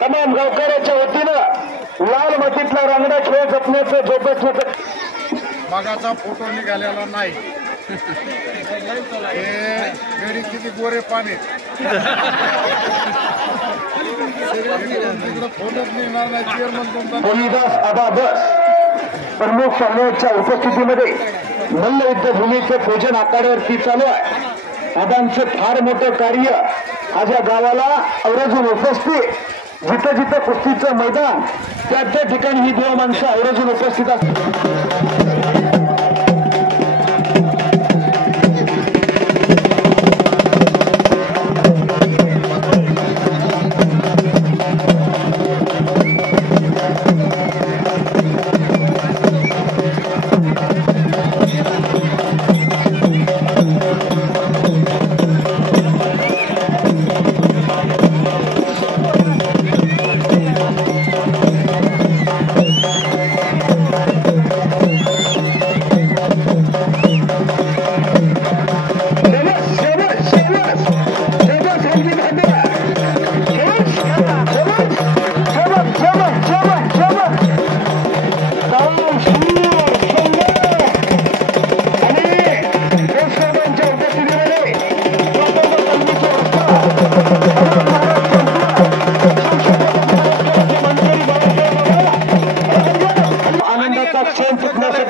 तमाम गावकऱ्याच्या वतीनं लाल मातीतला रांगडा खेळ जपण्याचं जोपासण्याचं मगाचा फोटो निघालेला नाही गडी किती गोरे पाणी फोटोच निघणार नाही चेअरमन आबा बस प्रमुख पाहुण्यांच्या उपस्थितीमध्ये मल्लयुद्ध भूमीचं पूजन आखाड्यावरती चालू आहे. आबांचं फार मोठं कार्य आज या गावाला आवर्जून उपस्थित जिथं जिथं कुस्तीचं मैदान त्या ठिकाणी ही देव माणसं आवर्जून उपस्थित असतात.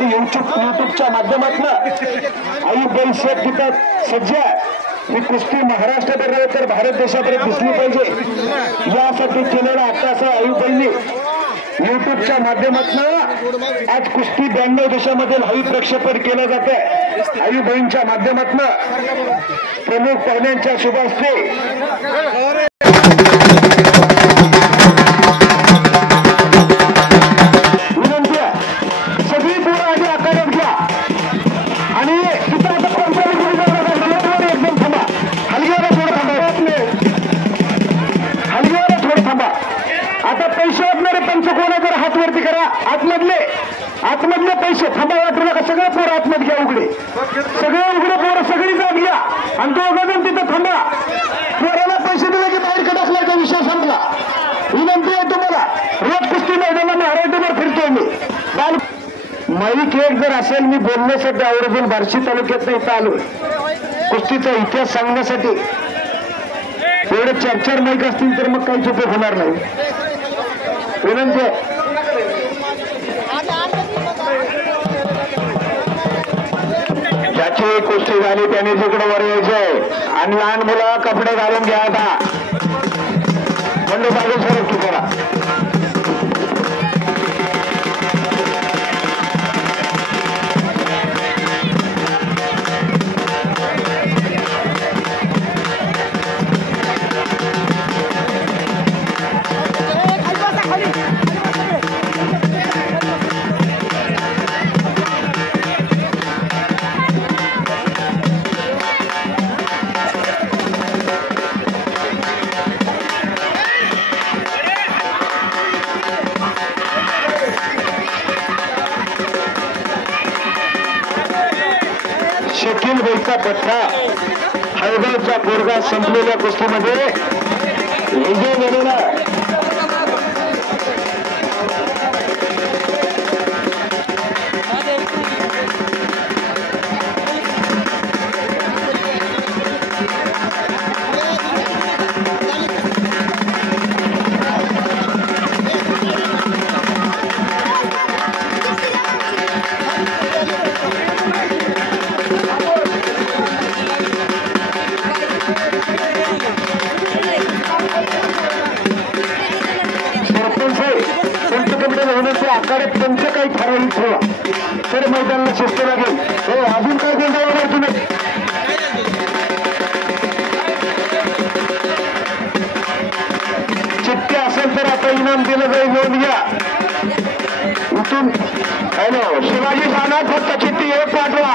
युट्यूबच्या माध्यमातून आयुबाई शेख तिथं सज्ज ही कुस्ती महाराष्ट्रात तर भारत देशापर्यंत दिसली पाहिजे यासाठी केलेला अट्टासा आयुबाईंनी युट्यूबच्या माध्यमातून आज कुस्ती 92 देशामध्ये लाईव्ह प्रक्षेपण केलं जात आहे. आयुबाईंच्या माध्यमातून प्रमुख पाहुण्यांच्या शुभ हस्ते आतमधले पैसे थांबा वाटू नका. सगळे पोरं आतमध्ये घ्या उघडे सगळे उघडे पोरं सगळी जात घ्या आणि दोघं जण तिथं थांबा. पोराला पैसे दिले की बाहेर कडकल्याचा विषय संपला. विनंती आहे तुम्हाला. रोज कुस्ती मैदानात महाराष्ट्रभर फिरतोय मी. माईक एक जर असेल मी बोलण्यासाठी आवर्जून बार्शी तालुक्यात इथं आलोय कुस्तीचा इतिहास सांगण्यासाठी. एवढे 4-4 माईक असतील तर मग काहीच उपयोग होणार नाही. विनंती आहे मोठी कुस्ती झाली त्याने तिकडे वर यायचंय आणि लहान मुलं कपडे घालून घ्या आता बंडू बाजू सरक तू करा शकील बैचा पठ्ठा हळगावचा पोरगा संपलेल्या कुस्तीमध्ये विजय मिळवला आखाड्यात त्यांचं काही ठराविक ठेवा तर मैदानाला शिस्त लागेल हो अजून काय गोंधळ तुम्ही चिठ्ठी असेल तर आता इनाम दिलं जाईल घेऊन घ्या उठून हॅलो शिवाजी सानात फक्त चिठ्ठी एक पाठवा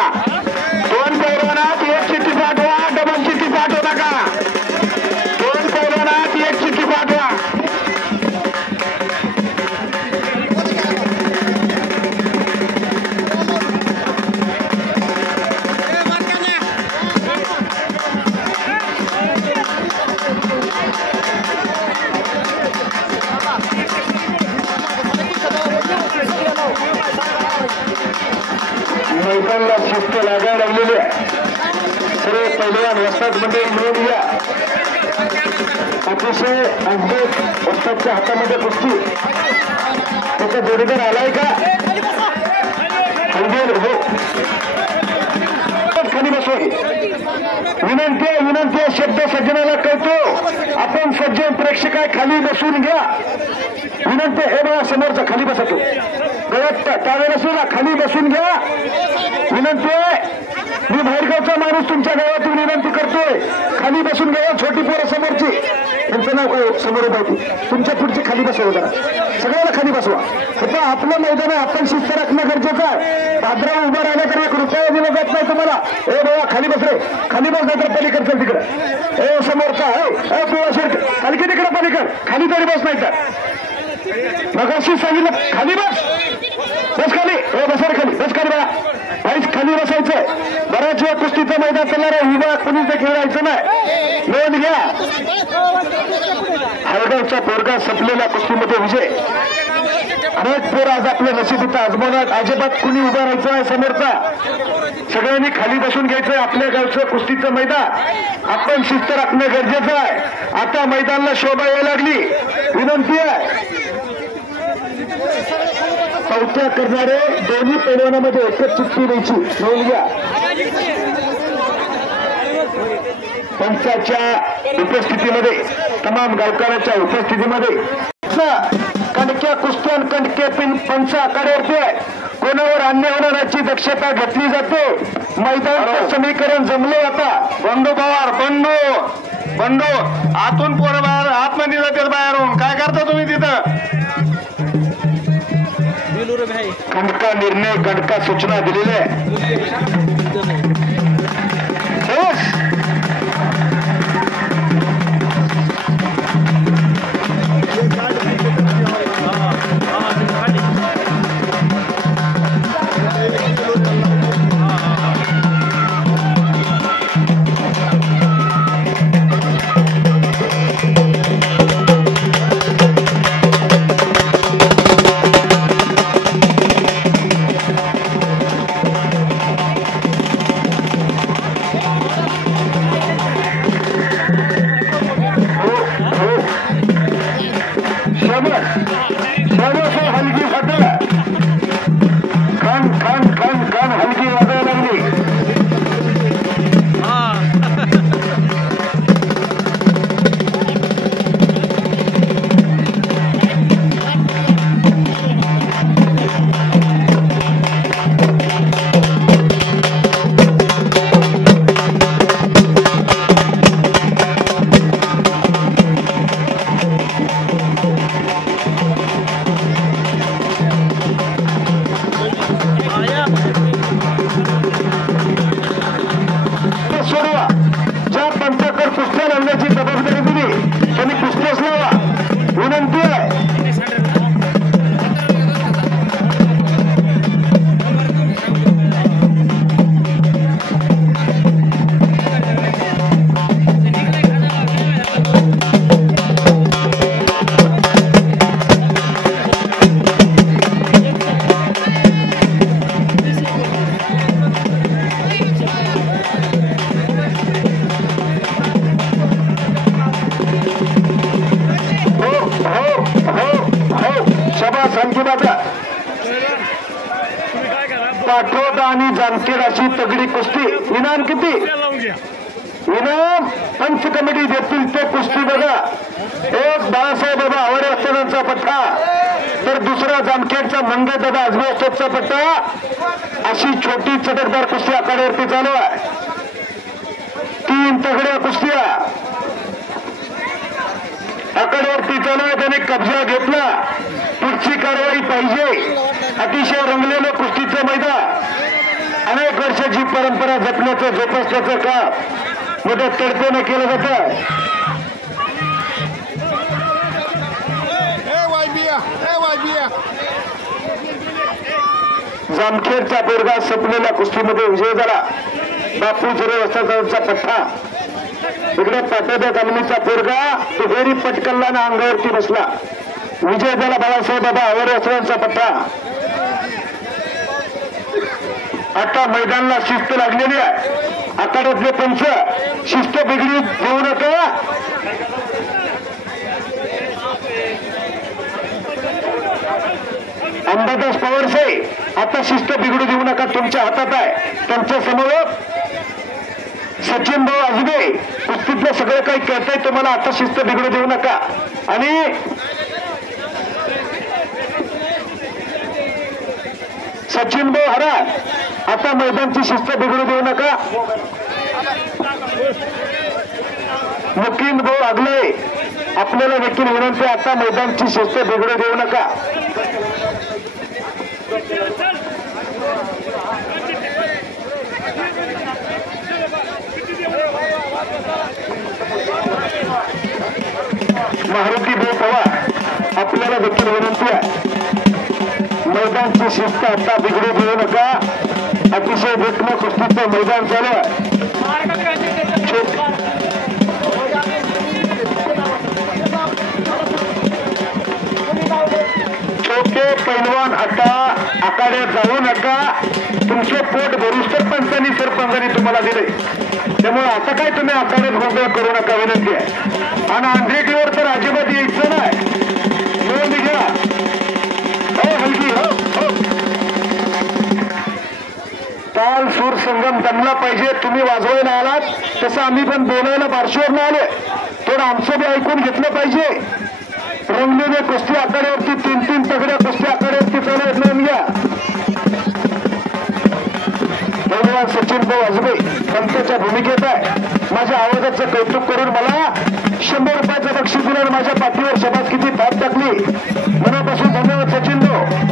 2 पैलवानात एक चिठ्ठी पाठवा डबल चिठ्ठी पाठवू नका 2 पैलवानात एक चिठ्ठी पाठवा मैदानाला शिस्त लागायला लागलेली आहे सर्व पैलवान वस्ताद मध्ये मिळवून घ्या अतिशय अद्भुत वस्तादच्या हातामध्ये कुस्ती त्याचा जोडीदार आलाय का हो खाली बसवून विनंती शब्द सज्जनाला कळतो आपण सज्जन प्रेक्षका खाली बसून घ्या विनंती हे बघा समोरचा खाली बसा तो गळत त्यावेळेला सुद्धा खाली बसून घ्या विनंती मी बाहेरगावचा माणूस तुमच्या गावातून विनंती करतोय खाली बसून घ्या छोटी पोरं समोरची त्यांचं नाव काय समोर पाहिजे तुमच्या पुढची खाली बसवा जरा सगळ्याला खाली बसवा आता आपलं मैदान आपण शिस्त राखणं गरजेचं आहे भाद्राव उभा राहिला तर 1 रुपया दिला जात नाही तुम्हाला ए बाबा खाली बस रे खाली बस नाही तर पलीकडचं तिकडं ए समोरचा ए पिवळा शर्ट हलकी तिकडं पलीकड खाली तरी बस नाही तर मगाशी सांगितलं खाली बस खाली बसा रे खाली बस खाली बघा काहीच खाली बसायचंय बऱ्याच वेळा कुस्तीचं मैदान चालणार आहे उभा कुणीच देखील राहायचं नाही नोंद घ्या हळगावचा पोरगा संपलेल्या कुस्तीमध्ये विजय अनेक पोर आज आपल्या नशिबीत आजमानात अजिबात कुणी उभा राहायचं नाही समोरचा सगळ्यांनी खाली बसून घ्यायचंय आपल्या गावचं कुस्तीचं मैदान आपण शिस्त राखणं गरजेचं आहे आता मैदानाला शोभा यायला लागली विनंती आहे चौथ्या करणारे दोन्ही पैलवानामध्ये एकच चिठ्ठी द्यायची नोंद घ्या पंचाच्या उपस्थितीमध्ये तमाम गावकऱ्यांच्या उपस्थितीमध्ये कणक्या कुस्त्यान कणके पंच आखाड्यावरती आहे कोणावर अन्याय होण्याची दक्षता घेतली जाते मैदान समीकरण जमले आता बंडू पवार बंडू आतून पोरं बाहेर आतमध्ये जातील बाहेरून काय करता तुम्ही तिथं कणका निर्णय कणका सूचना दिलेल्या आहे बाजा पाठोदा आणि जामखेड अशी तगडी कुस्ती. इनाम किती? इनाम पंच कमिटी देतील ते कुस्ती बघा. एक बाळासाहेब बाबा आवारे असतानाचा पट्टा तर दुसरा जामखेडचा मंगे दादा आजमी असतोचा पट्टा. अशी छोटी चटकदार कुस्ती आखाड्यावरती चालू आहे. 3 तगड्या कुस्त्या आखाड्यावरती चालू आहे. त्याने कब्जा घेतला. पुढची कारवाई पाहिजे. अतिशय रंगलेलं कुस्तीचं मैदान. अनेक वर्षाची परंपरा जपण्याचं जोपासण्याचं काम मोठ्या तडफेनं केलं जातं. जामखेडचा पोरगा सपलेल्या कुस्तीमध्ये विजय झाला. बापू वस्ताचा पट्टा. इकडे पाटोदा कलमीचा पोरगा दुहेरी पटकल्लाना अंगावरती बसला. विजय झाला बाळासाहेब बाबा आवारे असतानाचा पट्टा. आता मैदानाला शिस्त लागलेली आहे. आखाड्यातले पंच शिस्त बिघडी देऊ नका. अंबादास पवारसे आता शिस्त बिघडू देऊ नका. तुमच्या हातात आहे. त्यांच्या समोर सचिन भाऊ आजबे कुस्तीतलं सगळं काही कळतंय तुम्हाला. आता शिस्त बिघडू देऊ नका. आणि सचिन भाऊ हरा आता मैदानची शिस्त बिघडू देऊ नका. मुकीम भाऊ आगले आपल्याला देखील विनंती. आता मैदानची शिस्त बिघडू देऊ नका. मारुती भाऊ पवार आपल्याला देखील विनंती आहे. मैदानची शिस्त आता बिघडू देऊ नका. अतिशय देखणं कुस्तीचं मैदान चालू आहे. छोटे पैलवान आता आखाड्यात जाऊ नका. तुमचे पोट भरूस तर पंचांनी सरपंचांनी तुम्हाला दिले. त्यामुळे आता काय तुम्ही आखाड्यात गोंधळ करू नका विनंती आहे. आणि आंध्रेकीवर तर अजिबात यायचं नाही. नोंद घ्या. हलकी ताल सूर संगम जमला पाहिजे. तुम्ही वाजवायला आलात तसं आम्ही पण बोलायला बारशीवर न आलोय. थोडं आमचं बी ऐकून घेतलं पाहिजे. रंगलेल्या कुस्ती आखाड्यावरती 3 तगड्या कुस्ती आखाड्यावरती चालू आहेत. नोंद घ्या. धन्यवाद सचिन भाऊ आजबे पंचाच्या भूमिकेत आहे. माझ्या आवाजाचं कौतुक करून मला 100 रुपयाचं बक्षीस दिलं आणि माझ्या पाठीवर शबास किती थाप टाकली. मनापासून धन्यवाद सचिन भाऊ.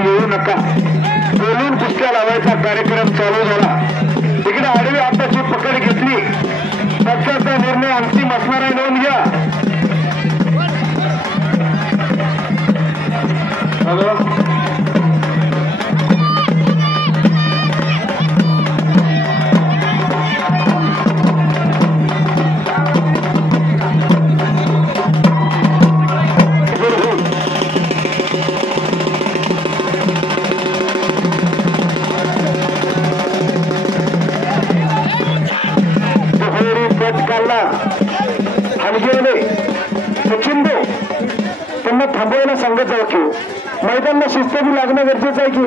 येऊ नका. बोलून कुस्त्या लावायचा कार्यक्रम चालू झाला. इकडे आडवी हाताची पकड घेतली. पक्षाचा निर्णय अंतिम असणार आहे. नोंद घ्या. सचिन भाऊ त्यांना थांबवायला सांगत जाऊ की मैदानला शिस्त बी लागणं गरजेचं आहे की.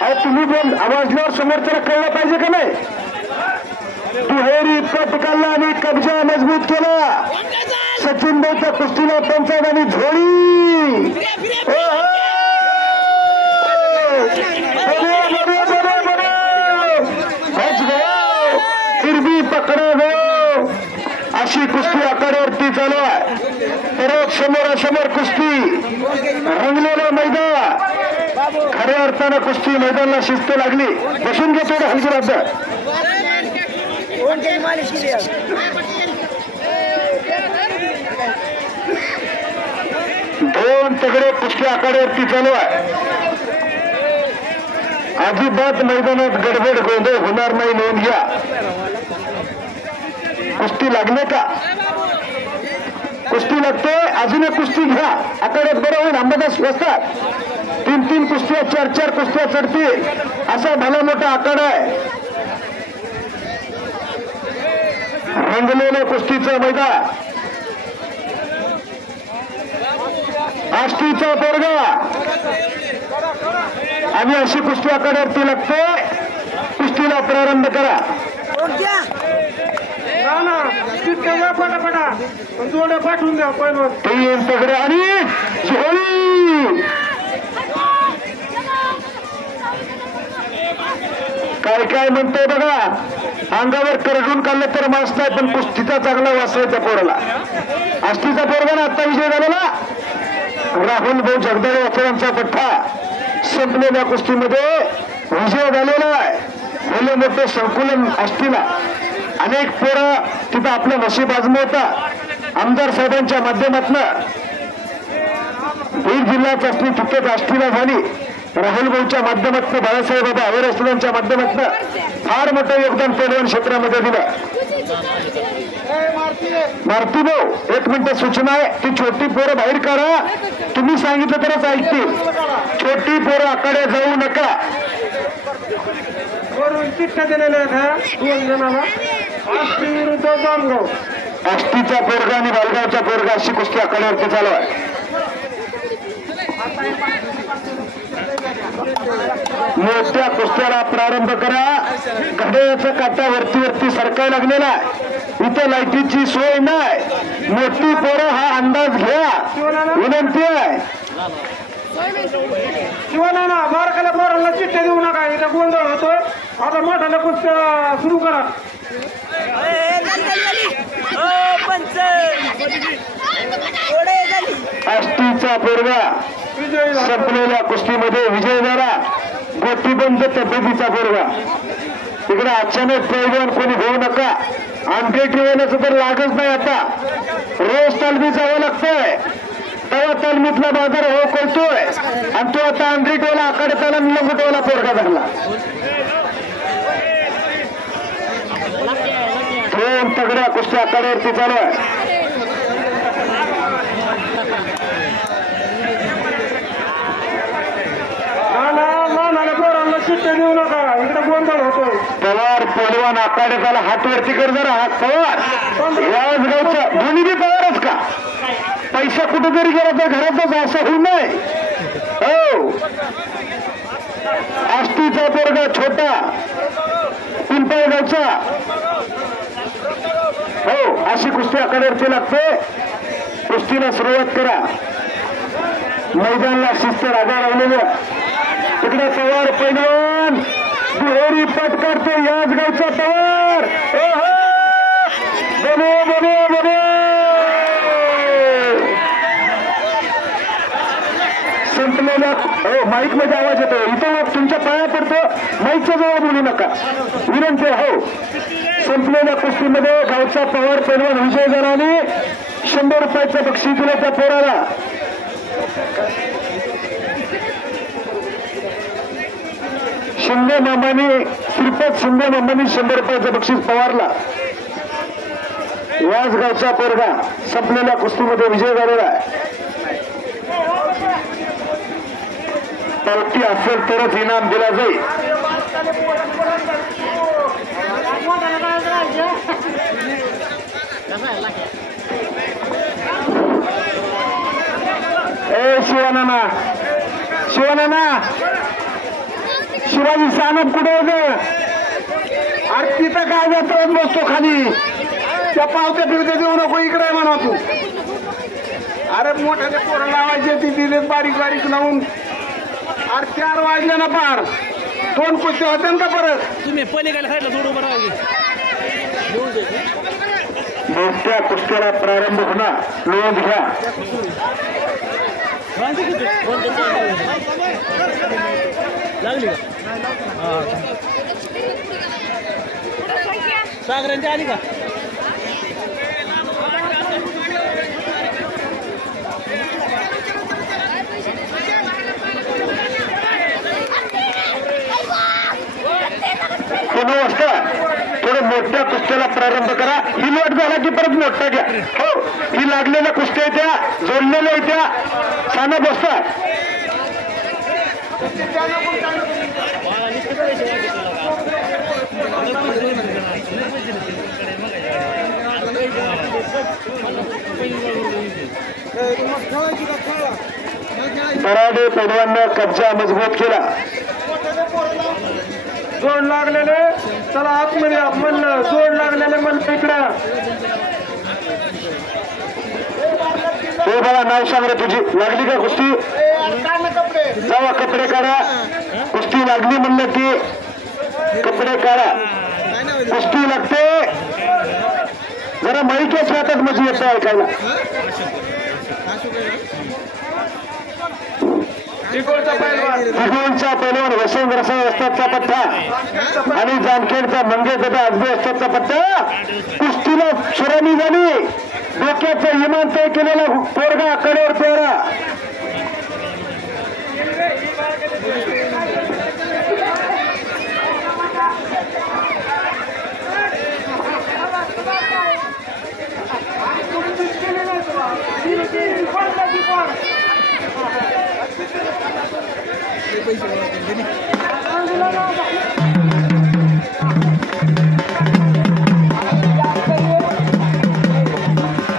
अहो तुम्ही बोल आवाजल्यावर समोरच्याला कळलं पाहिजे का नाही. दुहेरी पटकाला आणि कब्जा मजबूत केला. सचिन भाऊच्या कुस्तीला पंचायत आणि झोळी. फिरबी पकडा गो अशी कुस्ती आखाड्यावरती चालू आहे. परत समोरासमोर कुस्ती. रंगलेलं मैदान. खऱ्या अर्थानं कुस्ती मैदानाला शिस्त लागली. बसून घेतो हलकी राज्य. दोन तगडे कुस्ती आखाड्यावरती चालू आहे. अजिबात मैदानात गडबड गोंधळ होणार नाही. नोंद घ्या. कुस्ती लागले का कुस्ती लागते. अजून एक कुस्ती घ्या आखाड्यात बरं होईल. अंबादास बसतात 3-3 कुस्त्या 4-4 कुस्त्या चढतील असा भला मोठा आखाडा आहे. रंगलेलं कुस्तीचं मैदान. आष्टीचा पोरगा आणि अशी कुस्ती आखाड्यावरती लागते. कुस्तीला प्रारंभ करा. पाठवून द्या 3 तगडे आणि झोळी. काय म्हणतोय बघा. अंगावर करडून काढलं तर मास नाही पण कुस्तीचा चांगला वासायचा पोराला. आष्टीचा पोरगा ना आता विजय झालेला. राहुल भाऊ जगदाळे वासरांचा पठ्ठा संपलेल्या कुस्तीमध्ये विजय झालेला आहे. भले मोठे संकुलन आष्टीला अनेक पोरं तिथं आपलं नशीब आजमावतात. आमदार साहेबांच्या माध्यमातून बीड जिल्हा चाचणी तिथेच आष्टीला झाली. राहुल भाऊच्या माध्यमातून बाळासाहेब बाबा अवरस्तांच्या माध्यमातून फार मोठं योगदान पैलवान क्षेत्रामध्ये दिलं. मारुती भाऊ 1 मिनिट सूचना आहे. ती छोटी पोरं बाहेर काढा. तुम्ही सांगितलं तरच ऐकतील. छोटी पोरं आखाड्यात जाऊ नका. चिठ्ठ्या दिलेल्या आहेत 2 जणांना. आष्टी विरुद्ध जामगाव. आष्टीचा पोरगा आणि बालगावचा पोरगा अशी कुस्ती आखाड्यावरती चालू आहे. मोठ्या कुस्त्याला प्रारंभ करा. घड्याळाचा काटा वरती सरकायला लागलेला आहे. इथे लाईटीची सोय नाही. मोठी पोरं हा अंदाज घ्या विनंती आहे. शिवाना बारकाल्या पोरांना चिठ्ठ्या देऊ नका. इथं गोंधळ होतोय. आता मोठ्याला कुस्त्या सुरू करा. आष्टीचा पोरगा संपलेल्या कुस्तीमध्ये विजय झाला. गोटीबंद तब्येतीचा पोरगा. तिकडे अचानक पैलवान कोणी होऊ नका. अंगठी ठेवण्याचं तर लागच नाही. आता रोज तालमी जावं लागतंय. तेव्हा तालमीतला बाजार हो कळतोय आणि तो आता अंगठीवाला आखाड्याला लंगोटवाला पोरगा झाला. 2 तगड्या कुस्त्या आखाड्यावरती चालू आहे. चिठ्ठ्या देऊ नका. इकडे गोंधळ होतो. पवार पैलवान आखाड्याला हात वरती कर जरा. हात पवार याच गावचा दोन्ही बी पवारच का. पैसा कुठे जरी गेला तर घरातच असं होऊ नये. हो आष्टीचा पोरगा छोटा पिंपळगावचा. हो अशी कुस्ती आखाड्यावरती लागते. कुस्तीला सुरुवात करा. मैदानाला शिस्त राजा लावलेली. तिकडे पवार पैलवान दुहेरी पट करतो. याच गावचा पवार. बने संपलेल्या माईक मध्ये आवाज येतो. इथं तुमच्या पाया पडतो. माईकच्या जवळ बोलू नका विनंती. हो संपलेल्या कुस्तीमध्ये गावचा पवार पैलवान विजय झाला आणि 100 रुपयाचं बक्षीस दिलं त्या पोराला. शिंदे मामानी श्रीपत शिंदे मामानी 100 रुपयाचं बक्षीस पवारला. याच गावचा पोरगा संपलेल्या कुस्तीमध्ये विजय झालेला आहे. पावती असेल तरच इनाम दिला जाईल. शिवाना शिवाजी सानप कुठे होते. आरती तर काय जात बसतो खाली. त्या पावत्या फिरत्या देऊ नको. इकडे म्हणा तू. अरे मोठ्याने पोरं लावायचे ती दिले बारीक लावून. अरे 4 वाजले ना पार. 2 कुस्त्या होत्या का परत. तुम्ही पलीकडे खायला सोडू बरं. मोठ्या कुस्त्याला प्रारंभ होणार. नोंद घ्या. लागली का सागरांची आली का. नमस्कार. थोडं मोठ्या कुस्त्याला प्रारंभ करा. ही लोट झाला की परत मोठा घ्या. हो ही लागलेल्या कुस्त्या त्या जोडलेल्या त्या साना बसतात. बराडे पैलवांना कब्जा मजबूत केला. जोड लागलेले चला आतमध्ये म्हणलं जोड लागलेले म्हणलं इकडं हो बाळा नाव सांग रे तुझी. लागली का कुस्ती? जावा कपडे काढा. कुस्ती लागली म्हणलं की कपडे काढा. कुस्ती लागते जरा माहितीच वाटत म्हणजे येतं ऐकायला. चिकोलचा पैलवान वसंत रसाळ असतातचा पट्टा आणि जानखेडचा मंगेश दादा आजबे असतातचा पट्टा. कुस्तीला सुरामी झाली. डोक्याचं इमान तय केलेला पोरगा कडेवर पेरा.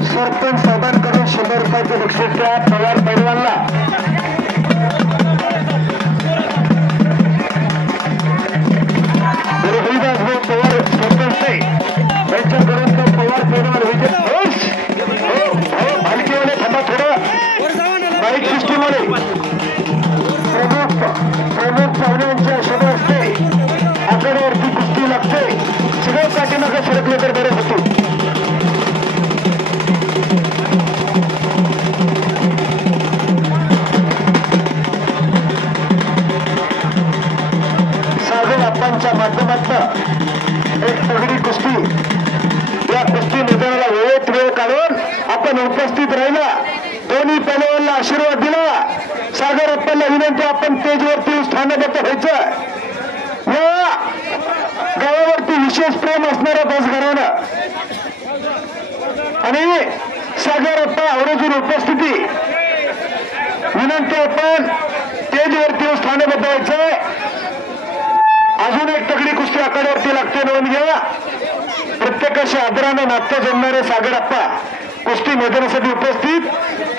सरपंच साहेबांकडून 100 रुपयाचे बक्षीस द्या पवार पैलवानला. हरिदास भाऊ पवार सरपंच यांच्याकडून तो पवार पैलवान विजय हलकेवाले थांबा थोडं बाईक सिस्टीममध्ये प्रमुख पाहुण्यांच्या सभा असते. आकड्यावरती कुस्ती लागते. सगळं पाठीमागं सरकले तर बरे होते. च्या माध्यमातून एक तगडी कुस्ती या कुस्ती मैदानाला वेळेत वेळ काढून आपण उपस्थित राहिला. दोन्ही पैलवानला आशीर्वाद दिला. सागर अप्पांना विनंती आपण स्टेजवरती स्थानबद्ध व्हायचं. या गावावरती विशेष प्रेम असणाऱ्या बसघरानं आणि सागर अप्पा आवर्जून उपस्थिती विनंती आपण स्टेजवरती स्थानबद्ध व्हायचंय. अजून एक तगडी कुस्ती आखाड्यावरती लागते. नोंद घ्या. प्रत्येकाशी आदरानं नाट्य जमणारे सागर अप्पा कुस्ती मैदानासाठी उपस्थित.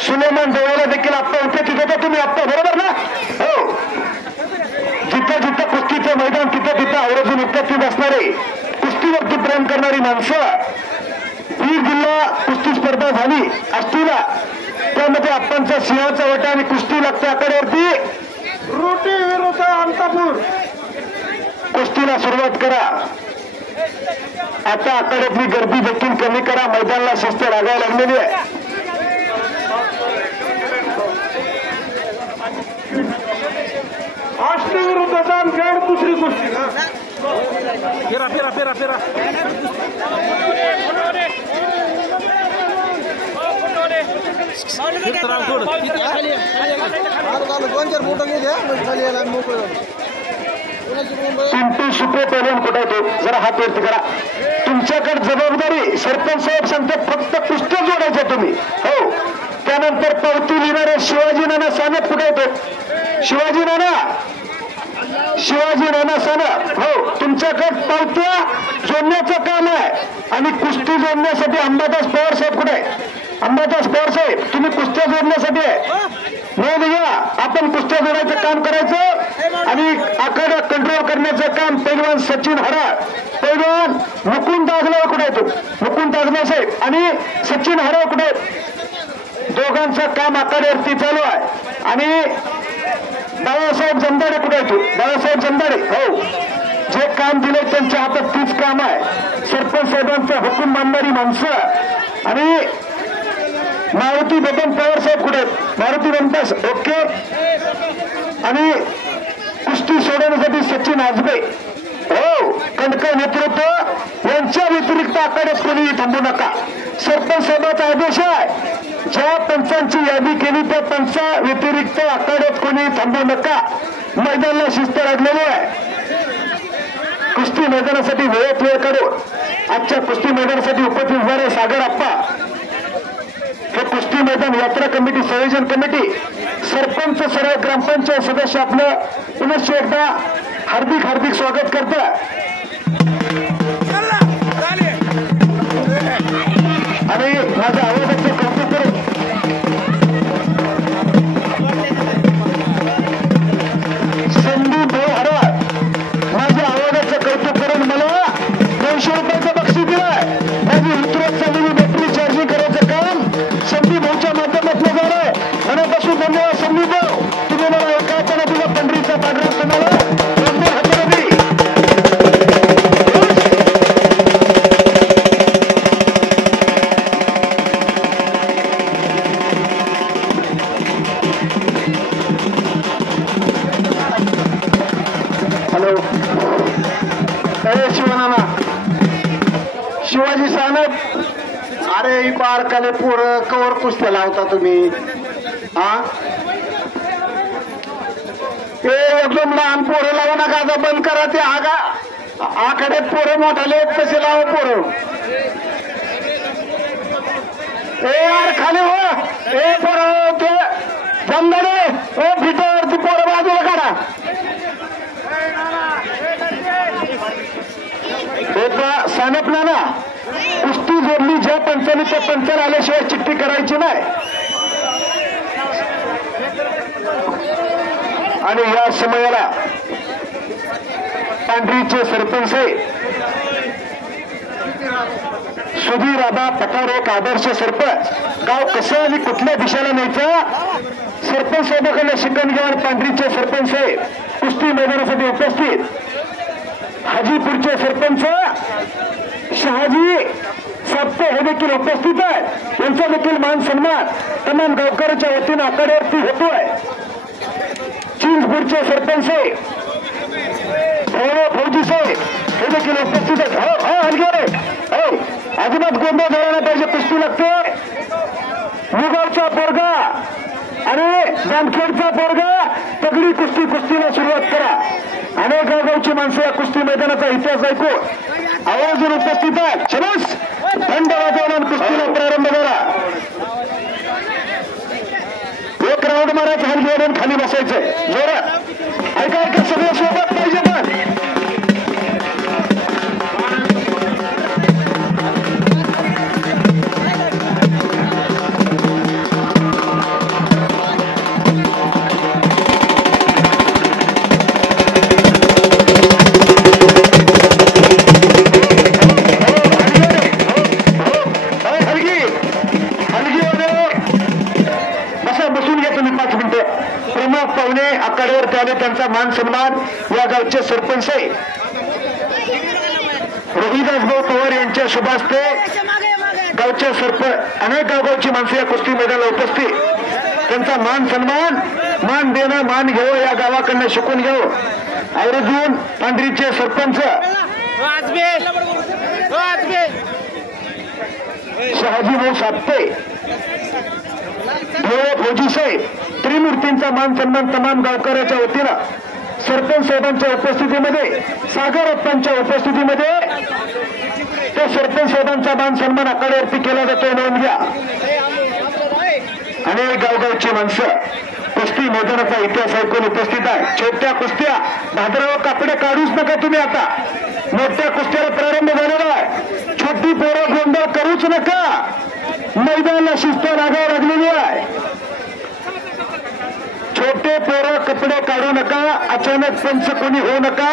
सुलेमान देवाला देखील आप्पा होते. तिथं तुम्ही आप्पा बरोबर ना? हो. जिथं जिथं कुस्तीचं मैदान तिथं तिथं आवर्जून उपस्थित असणारे कुस्तीवरती प्रेम करणारी माणसं. बीड जिल्हा कुस्ती स्पर्धा झाली असतील त्यामध्ये आप्पांचा सिंहाचा वटा आणि कुस्ती लागते आखाड्यावरती. रोटी विरुद्ध अंतापूर कुस्तीला सुरुवात करा. आता आखाड्यातली गर्दी देखील कमी करा. मैदानाला शिस्त लागायला लागलेली आहे. आष्टी विरुद्ध जामखेड दुसरी कुस्ती. फेरा फेरा फेरा फेरा पिंटू सुपे पैलवान कुठे तो जरा हात वरती करा. तुमच्याकडे जबाबदारी सरपंच साहेब सांगते फक्त कुस्त्या जोडायच्या तुम्ही. हो. त्यानंतर पावती लिहिणारे शिवाजी नाना सानप कुठे येतो? शिवाजी नाना सानप. हो. तुमच्याकडे पावत्या जोडण्याचं काम आहे आणि कुस्ती जोडण्यासाठी अंबादास पवार साहेब कुठे आहे? अंबादास पवार साहेब तुम्ही कुस्त्या जोडण्यासाठी आहे. नोंद घ्या. आपण कुस्त्या जोडायचं काम करायचं आणि आखाडा कंट्रोल करण्याचं काम पैलवान सचिन हराळ, पैलवान मुकुंद आगलाव कुठे येतो? मुकुंद आगलाव साहेब आणि सचिन हराळ कुठे? दोघांचं काम आखाड्यावरती चालू आहे. आणि बाळासाहेब जमदाडे कुठे येतो? बाळासाहेब जमदाडे. हो. जे काम दिले त्यांच्या हातात तीच काम आहे. सरपंच साहेबांचा हुकूम मानणारी माणसं. आणि मारुती बबन पवार साहेब कुठे? मारुती बनतास. ओके. आणि कुस्ती सोडवण्यासाठी सचिन आजबे. हो. कंडकर नेतृत्व यांच्या व्यतिरिक्त आखाड्यात कोणीही थांबू नका. सरपंच साहेबांचा आदेश आहे. ज्या पंचांची यादी केली त्या पंचा व्यतिरिक्त आखाड्यात कोणीही थांबू नका. मैदानाला शिस्त लागलेली आहे. कुस्ती मैदानासाठी वेळेत वेळ काढून आजच्या कुस्ती मैदानासाठी उपस्थित झाले सागर अप्पा. कुस्ती मैदान यात्रा कमिटी संयोजन कमिटी सरपंच सर्व ग्रामपंचायत सदस्य आपलं पुनश्च एकदा हार्दिक हार्दिक स्वागत करतात आणि माझ्या आवाजाचं कौतुक करून संदीप भाऊ हरवाळ माझ्या आवाजाचं कौतुक करून मला 200 रुपयाचं बक्षीस दिलंय. माझी उतरत चाललेली बॅटरी चार्जिंग करायचं काम संदीप भाऊच्या माध्यमातून झालंय. मनापासून धन्यवाद संदीप भाऊ. तुम्ही मला एका दिला पंढरीचा पांढरा तुम्हाला शिवाजी साहेब. अरे ही बारकाले पोरं कवर कुस्त्या लावता तुम्ही हा ते एकदम लहान पोरं लावू नका. आता बंद करा ते आखाड्यात पोरं मोठाले कसे लावा पोरं. यार खाली हो ए पोरं ते जमदाडे ओ फिटरवरती पोरं बाजूला काढा. एकदा सानपला ना कुस्ती जोडली ज्या पंचाने त्या पंचाला आल्याशिवाय चिठ्ठी करायची नाही. आणि या समयाला पांढरीचे सरपंच सुधीर आबा पठार एक आदर्श सरपंच. गाव कसं आणि कुठल्या दिशेला न्यायचं सरपंच साहेबांकडे शिकवण घेऊन पांढरीचे सरपंच कुस्ती मैदानासाठी उपस्थित. हाजीपूरचे सरपंच शहाजी साप्ते हे देखील उपस्थित आहेत. यांचा देखील मान सन्मान तमाम गावकऱ्याच्या वतीनं आखाड्यावरती होतोय. चिंचपूरचे सरपंच फौजी साहेब हे देखील उपस्थित आहेत. हो हलगे हो अजिबात गोंधळ झाला पाहिजे. कुस्ती लागते. मुगावचा पोरगा आणि जामखेडचा पोरगा तगडी कुस्तीला सुरुवात करा. अनेक गावगावची माणसं या कुस्ती मैदानाचा इतिहास ऐकून आवाजून उपस्थित आहेत. चलोस थंड वातावरण कुस्तीला प्रारंभ झाला. एक राऊंड मारायचं हलगेवरून खाली बसायचंय जोरात. ऐका सगळं सोबत पाहिजे. पण आखाड्यावरती आले. त्यांचा मान सन्मान या गावचे सरपंच रविदास भाऊ पवार यांच्या शुभास्ते गावचे सरपंच अनेक गावगावची माणसं या कुस्ती मैदानाला उपस्थित. त्यांचा मान सन्मान मान देणं मान घेऊ या गावाकडनं शिकून घेऊ. आवर्जून पांढरीचे सरपंच शहाजी भाऊ साप्ते फौजी साहेब त्रिमूर्तींचा मान सन्मान तमाम गावकऱ्याच्या वतीनं सरपंच साहेबांच्या उपस्थितीमध्ये सागर अप्पांच्या उपस्थितीमध्ये तो सरपंच साहेबांचा मान सन्मान आखाड्यावरती केला जातो. नोंद घ्या. अनेक गावगावची माणसं कुस्ती मैदानाचा इतिहास ऐकून उपस्थित आहे. छोट्या कुस्त्या भाद्रव कापडे काढूच नका तुम्ही. आता मोठ्या कुस्त्याला प्रारंभ झालेला आहे. छोटी पोरं गोंधळ करूच नका. मैदानाला शिस्त लागावं लागलेली आहे. छोटे पोरं कपडे काढू नका. अचानक पंच कोणी होऊ नका.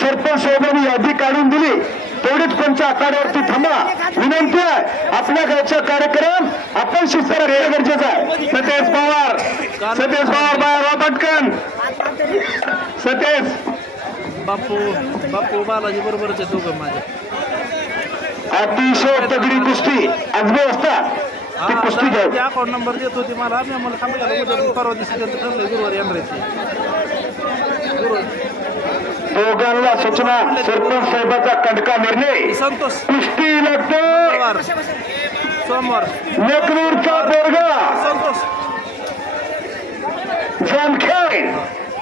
सरपंच साहेबांनी यादी काढून दिली तेवढीच पंच आखाड्यावरती थांबा. विनंती आहे. आपल्या गावचा कार्यक्रम आपण शिस्त राखणं गरजेचं आहे. सतेज पवार बाळा पटकन सतेज बापू बालाजी बरोबरच आहे दोघं माझे. अतिशय तगडी कुस्ती अजबे असतात. ती कुस्ती घ्यावी. अकाउंट नंबर देत होती मला थांबला परवा दिवशी त्यांचं ठरलंय गुरुवारी येणारायची. दोघांना सूचना सरपंच साहेबाचा कंडका निर्णय. संतोष कुस्ती लागते सोमवार नेकनूरचा पोरगा संतोष जामखेड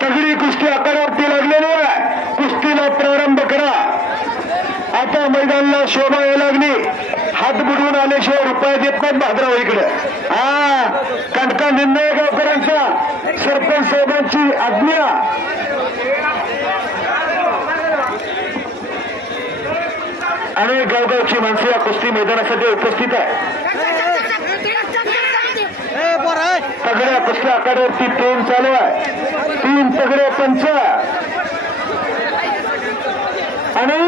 तगडी कुस्ती आखाड्यावरती लागलेली आहे. कुस्तीला प्रारंभ करा. आता मैदानाला शोभा यायला लागली. हात बुडवू आल्याशिवाय रुपये देत नाहीत भाद्राव इकडे. हा कणका निर्णय गावकरांचा सरपंच साहेबांची आज्ञा. अनेक गावगावची माणसं या कुस्ती मैदानासाठी उपस्थित आहे. सगळ्या कुस्ती आखाड्यावरती ट्रेन चालू आहे. 3 तगडे पंच आणि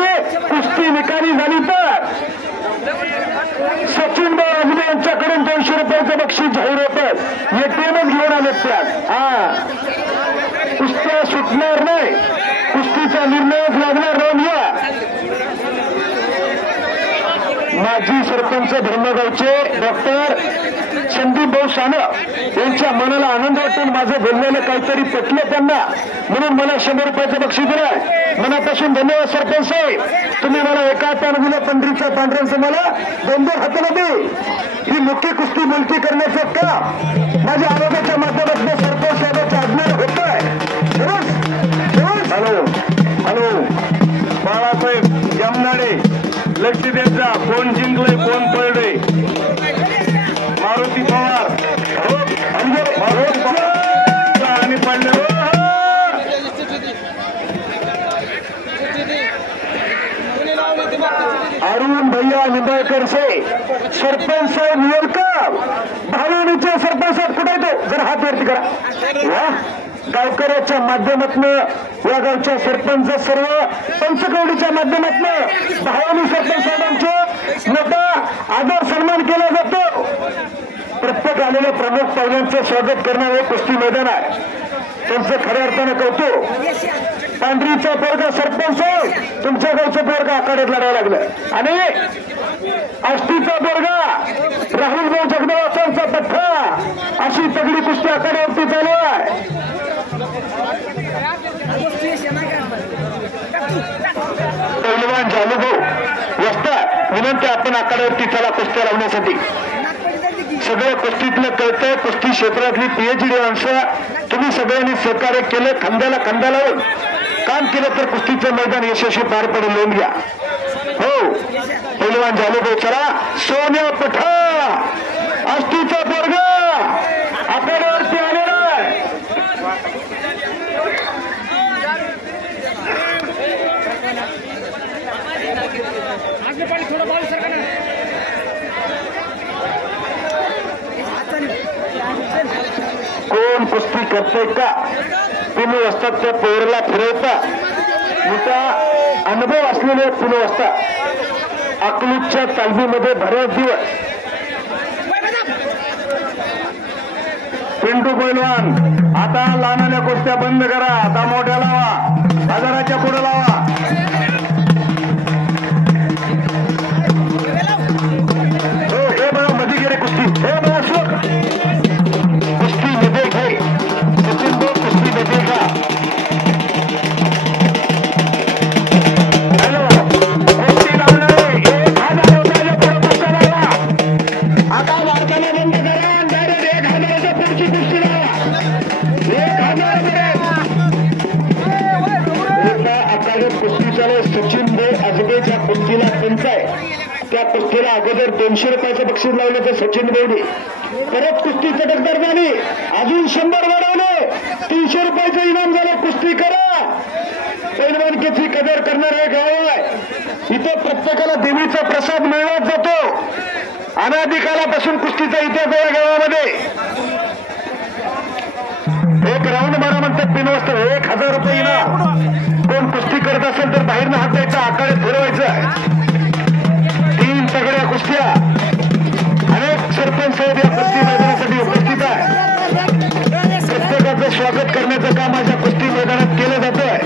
कुस्ती निकाली झाली तर सचिन बाजू यांच्याकडून 200 रुपयाचं बक्षीस जाहीर होतं. हे टेमच घेऊन आले त्यात. हा कुस्त्या सुटणार नाही, कुस्तीचा निर्णयच लागणार राहूया. माजी सरपंच धर्मगावचे डॉक्टर संदीप भाऊ सानप यांच्या मनाला आनंद वाटून माझं बोललेलं काहीतरी पटलं त्यांना, म्हणून मला 100 रुपयाचं बक्षीस दिलं. मनापासून धन्यवाद सरपंच साहेब. तुम्ही मला एका हाताने दिलं पंढरीच्या पांढऱ्यांचं, मला 2 हाताला दे. ही मुख्य कुस्ती मुलकी करण्याचं काम माझ्या आरोग्याच्या माध्यमातून सरपंच साहेबांच्या आज्ञेने होत आहे. हॅलो हॅलो बाळासाहेब यमनाडे लक्ष द्यायचा. कोण जिंकलंय कोण पडलंय. मारुती पवार आणि पडले. अरुण भैया निंबाळकर से सरपंच साहेब वेलकम. भावनीचे सरपंच साहेब कुठे येतो जर हात वरती करा. गावकऱ्याच्या माध्यमातून या गावच्या सरपंच सर्व पंचकवडीच्या माध्यमातून भावानी सरपंच साहेबांचे मोठा आदर सन्मान केला जातो. प्रत्येक आलेल्या प्रमुख पाहुण्यांचं स्वागत करणारे कुस्ती मैदान आहे. त्यांचं खऱ्या अर्थानं कौतुक. पांढरीचा पोरगा सरपंच आहे, तुमच्या गावचं पोरगा आखाड्यात लढावं लागलं. आणि आष्टीचा पोरगा राहुल भाऊ जगदवासांचा पठ्ठा, अशी तगडी कुस्ती आखाड्यावरती चालू आहे. पैलवान जालूभाऊ वस्ता विनंती आपण आखाड्यावरती चला कुस्त्या लावण्यासाठी. सगळ्या कुस्तीतलं कळतंय. कुस्ती क्षेत्रातली PhD माणसं तुम्ही सगळ्यांनी सहकार्य केलं. खांद्याला खांदा लावून काम केलं तर कुस्तीचं मैदान यशस्वी पार पडेल. लोन घ्या. हो पैलवान जालूभाऊ चला. सोन्या पठा आष्टीचा पोरगा आखाड्यावरती आलेला आहे. कोण कुस्ती करतोय का तुम्ही असतात त्या पोरला फिरवता. मोठा अनुभव असलेले पुणे असतात. अकलूजच्या तालमीमध्ये बरेच दिवस. पिंटू पैलवान आता लहानाल्या कुस्त्या बंद करा. आता मोठ्या लावा, हजाराच्या पुढे लावा. हो हे बघा मध्ये गेले कुस्ती. हे बघा कुस्ती मध्ये घे सचिन भाऊ कुस्ती मध्ये का. हॅलो कुस्ती लावणारे 1000 रुपयाला पुढे कुस्त्या लावा. आता वारकाला बंद करा. डायरेक्ट 1000च्या पुढची कुस्ती लावा. 1000 आखाड्यात कुस्ती चालू. सचिन भाऊ आजबेच्या कुस्तीला पंच आहे. त्या कुस्तीला अगोदर 200 रुपयाचं बक्षीस लावलं तर सचिन भाऊनी परत कुस्ती चटकदार झाली. अजून 100 वाढवले. 300 रुपयाचं इनाम झालं. कुस्ती करा. पैलवानकीची कदर करणार हे गाव आहे. इथं प्रत्येकाला देवीचा प्रसाद मिळवत जातो. अनादिकालापासून कुस्तीचा इतिहास आहे गावामध्ये. एक राऊंड मारा म्हणतात बिनवस्त. 1000 रुपये इनाम. कोण कुस्ती करत असेल तर बाहेरनं हात द्यायचा, आखाड्यात फिरवायचं. 3 तगड्या कुस्त्या. अनेक सरपंच साहेब या कुस्ती मैदानासाठी उपस्थित आहे. प्रत्येकाचं स्वागत करण्याचं काम माझ्या कुस्ती मैदानात केलं जात आहे.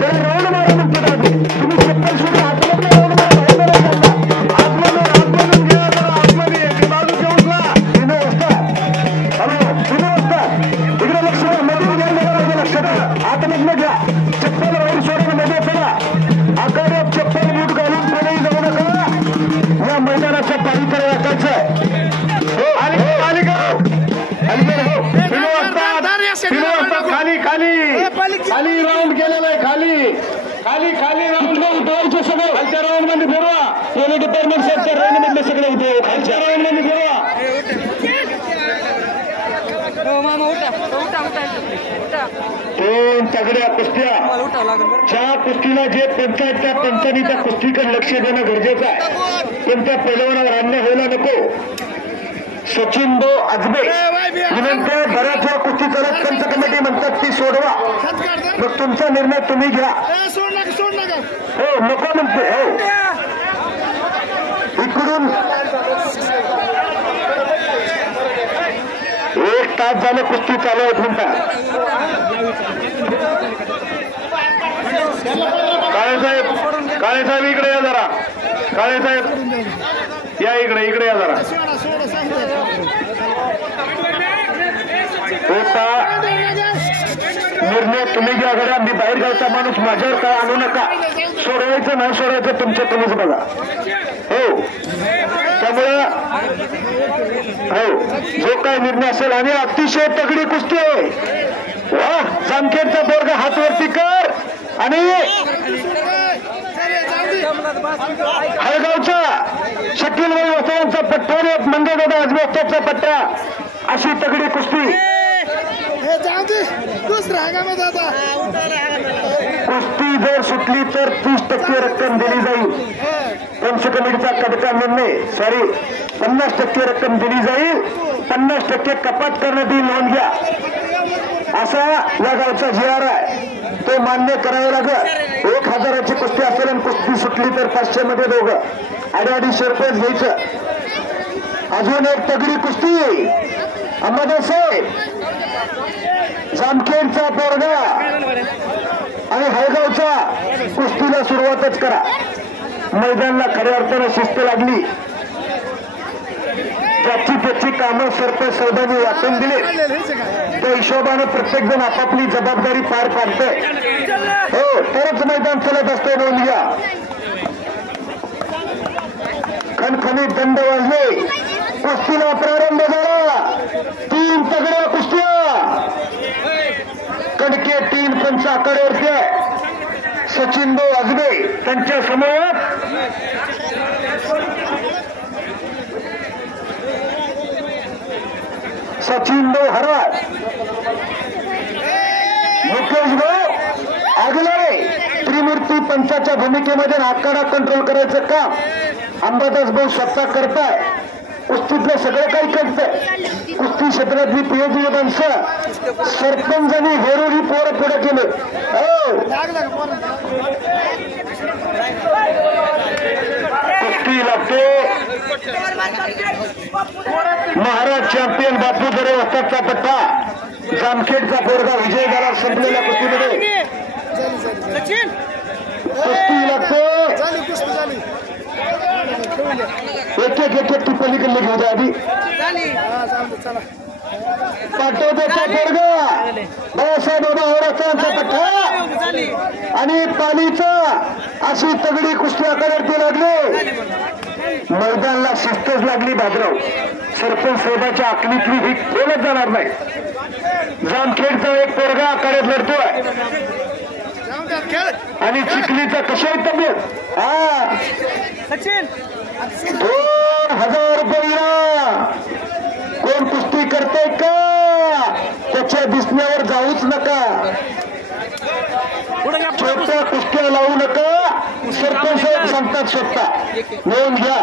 राऊंड मारा म्हणतात. तुम्ही चप्पल सुद्धा हाताला राऊंड मारा. आतमधून घ्या जरा आतमध्ये बाजू घेऊन जा. इकडे लक्ष मध्ये घ्या. लक्षात आतमधनं घ्या. चप्पल राऊंड सोडून मध्ये मधले सगळे खालच्या राऊंड मध्ये फिरवा पोलीस डिपार्टमेंट साहेबच्या राऊंड मधले सगळे होते खालच्या राऊंड मध्ये फिरवा दोन तगड्या कुस्त्या ज्या कुस्तीला जे पंच आहेत त्या पंचांनी त्या कुस्तीकडे लक्ष देणं गरजेचं आहे पण त्या पैलवानावर अन्याय व्हायला नको सचिन दो अजबे विनंती बऱ्याच वेळा कुस्ती चालत पंच कमिटी म्हणतात ती सोडवा मग तुमचा निर्णय तुम्ही घ्या हो नको म्हणते हो इकडून 1 तास झालं कुस्ती चालू आहेत म्हणतात काळे साहेब इकडे या जरा काळे साहेब या इकडे या जरा निर्णय तुम्ही घ्या घड्या मी बाहेर गावचा माणूस माझ्यावर काय आणू नका सोडवायचं नाही सोडवायचं तुमचं तुम्हीच बघा हो त्यामुळं हो जो काय निर्णय असेल आणि अतिशय तगडी कुस्ती आहे वा जामखेडचा बोर्ग हातवरती कर आणि हळगावचा शकील भाई वस्तांचा पट्टा आणि मंगळदादा अजमेस्ताचा पट्टा अशी तगडी कुस्ती कुस्ती जर सुटली तर 30% रक्कम दिली जाईल पंच कमिटीचा कडका निर्णय 50% रक्कम दिली जाईल 50% कपात करण्यात येईल नोंद घ्या असा या गावचा GR आहे तो मान्य करावा लागेल 1000ची कुस्ती असेल आणि कुस्ती सुटली तर 500 मध्ये दोघं 250 रुपये घ्यायचं अजून एक तगडी कुस्ती अंबादास साहेब जामखेडचा पोरगा आणि हळगावचा कुस्तीला सुरुवातच करा मैदानाला खऱ्या अर्थानं शिस्त लागली ज्याची त्याची कामं सरपंच साहेबांनी वाटून दिली त्या हिशोबाने प्रत्येक जण आपापली जबाबदारी पार पाडतोय हो तरच मैदान चालत असते नोंद घ्या खणखणीत दंड वाजले कुस्तीला प्रारंभ झाला 3 तगड्या कुस्त्या कडके 3 पंच आकड्यावरती आहे सचिन भाऊ अजबे त्यांच्या समोर सचिन भाऊ हराळ मुकेश भाऊ आगले त्रिमूर्ती पंचाच्या भूमिकेमध्ये आखाडा कंट्रोल करायचं काम अंबादास भाऊ स्वतः करताय कुस्तीतलं सगळं काही करतंय कुस्ती क्षेत्रातली PhD माणसं सरपंचांनी हेरोरी पोरं पुढे केले कुस्ती लागते महाराज चॅम्पियन बापू जरे वस्तादचा पट्टा जामखेडचा पोरगा विजय झाला संपलेल्या कुस्तीमध्ये कुस्ती लागते एक ती पलीकडे घेऊ द्या आधी पाटोद्याचा पोरगा बाळासाहेब बाबा होराचा पट्टा आणि पालीचा अशी तगडी कुस्ती आखाड्यावरती लागले मैदानाला शिस्तच लागली बाबराव सरपंच साहेबाच्या आखणीतली ही खोलच जाणार नाही जामखेडचा एक पोरगा आखाड्यात लढतोय आणि चिखलीचा कशा तब्येत हा 2000 रुपये कोण कुस्ती करते का त्याच्या दिसण्यावर जाऊच नका छोट्या कुस्त्या लावू नका सरपंच साहेब सांगतात स्वतः नोंद घ्या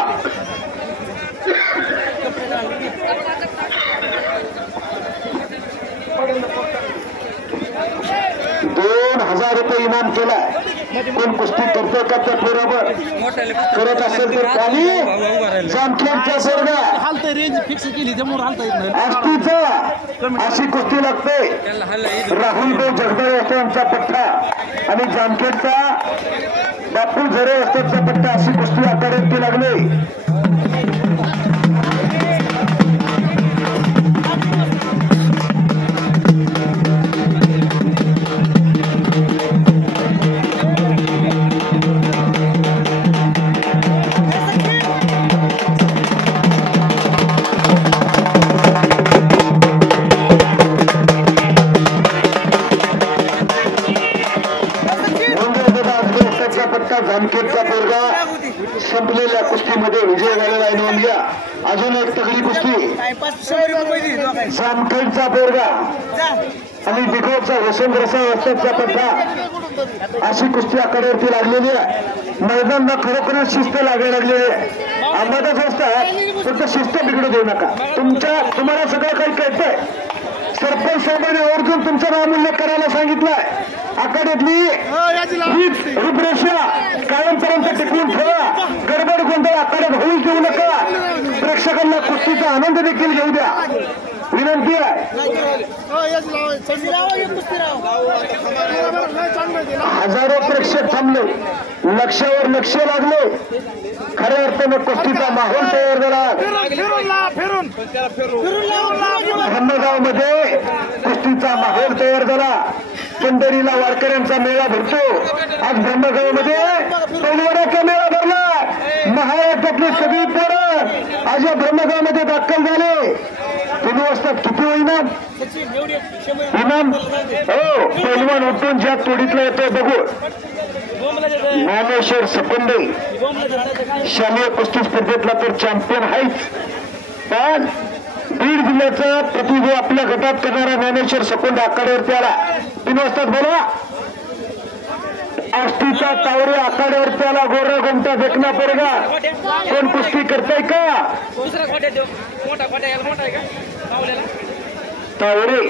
₹2000 इनाम केलाय कोण कुस्ती करतो का त्या पोरावर करत असेल तर खाली जामखेडचा पोरगा आष्टीचा अशी कुस्ती लागते राहुल भाऊ जगदाळे यांचा पट्टा आणि जामखेडचा बापू झरे असताचा पट्टा अशी कुस्ती आखाड्यावरती लागली आता जामखेडचा पोरगा संपलेल्या कुस्तीमध्ये विजय झालेला आहे. नोंद घ्या. अजून एक तगडी कुस्ती जामखेडचा पोरगा आणि बिघोडचा वसंत रसा वस्तादचा पट्टा अशी कुस्ती आखाड्यावरती लागलेली आहे. मैदानला खरोखरच शिस्त लागायला लागलेली आहे. अंबादास असतात फक्त शिस्त बिघडू देऊ नका. तुम्हाला सगळं काही कळतंय. सरपंच साहेबांनी आवर्जून तुमचं नाव उल्लेख करायला सांगितलंय. आखाड्यातली रूपरेषा कायमपर्यंत टिकवून ठेवा. गडबड गोंधळ आखाड्यात होऊच देऊ नका. प्रेक्षकांना कुस्तीचा आनंद देखील घेऊ द्या विनंती आहे. हजारो प्रेक्षक थांबले. लक्षावर लक्ष लागले. खऱ्या अर्थानं कुस्तीचा माहोल तयार झाला. ब्रह्मगाव मध्ये कुस्तीचा माहोल तयार झाला. पंढरीला वारकऱ्यांचा मेळा भरतो. आज ब्रह्मगाव मध्ये पैलवानाचा मेळा भरला. महाराष्ट्रातली सगळी पोरं आज या ब्रह्मगाव मध्ये दाखल झाले. 3 वाजता किती होईना इनाम हो पैलवान उठून ज्या तोडीतला येतोय बघू. ज्ञानेश्वर सपंडे शालेय कुस्ती स्पर्धेतला तर चॅम्पियन आहेच. पण बीड जिल्ह्याचा प्रतिनिधी आपल्या गटात करणारा ज्ञानेश्वर सपंडे आखाड्यावरती आला. 3 वाजता बोला. आष्टीचा तावरे आखाड्यावरती आला. गोरा गोमटा देखना पोरगा. कोण कुस्ती करताय का? तावरे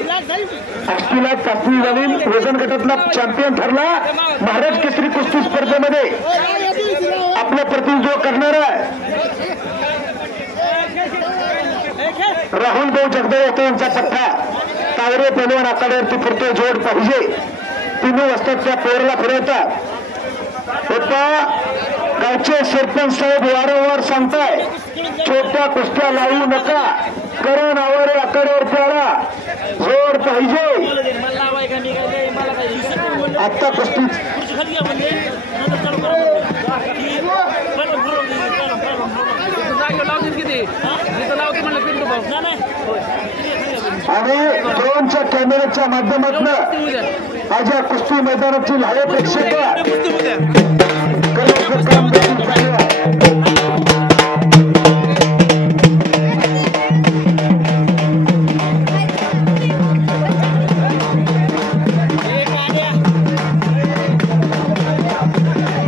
आष्टीला चाचणी झाली. वजन गटातला चॅम्पियन ठरला. महाराज केसरी कुस्ती स्पर्धेमध्ये आपलं प्रतिनिधित्व करणारा राहुल भाऊ जगदळे यांचा पट्टा. तावरे पैलवान आखाड्यावरती फिरतोय. जोड पाहिजे. 3 वाजता त्या पोरला फिरवतात. गावचे सरपंच साहेब वारंवार सांगताय छोट्या कुस्त्या लावू नका. करण आवारे आखाड्यावरती आला. जोड पाहिजे. आत्ता कुस्ती आणि ड्रोनच्या कॅमेऱ्याच्या माध्यमातून आज या कुस्ती मैदानातील हवे प्रेक्षक काम देखील झाले आहे.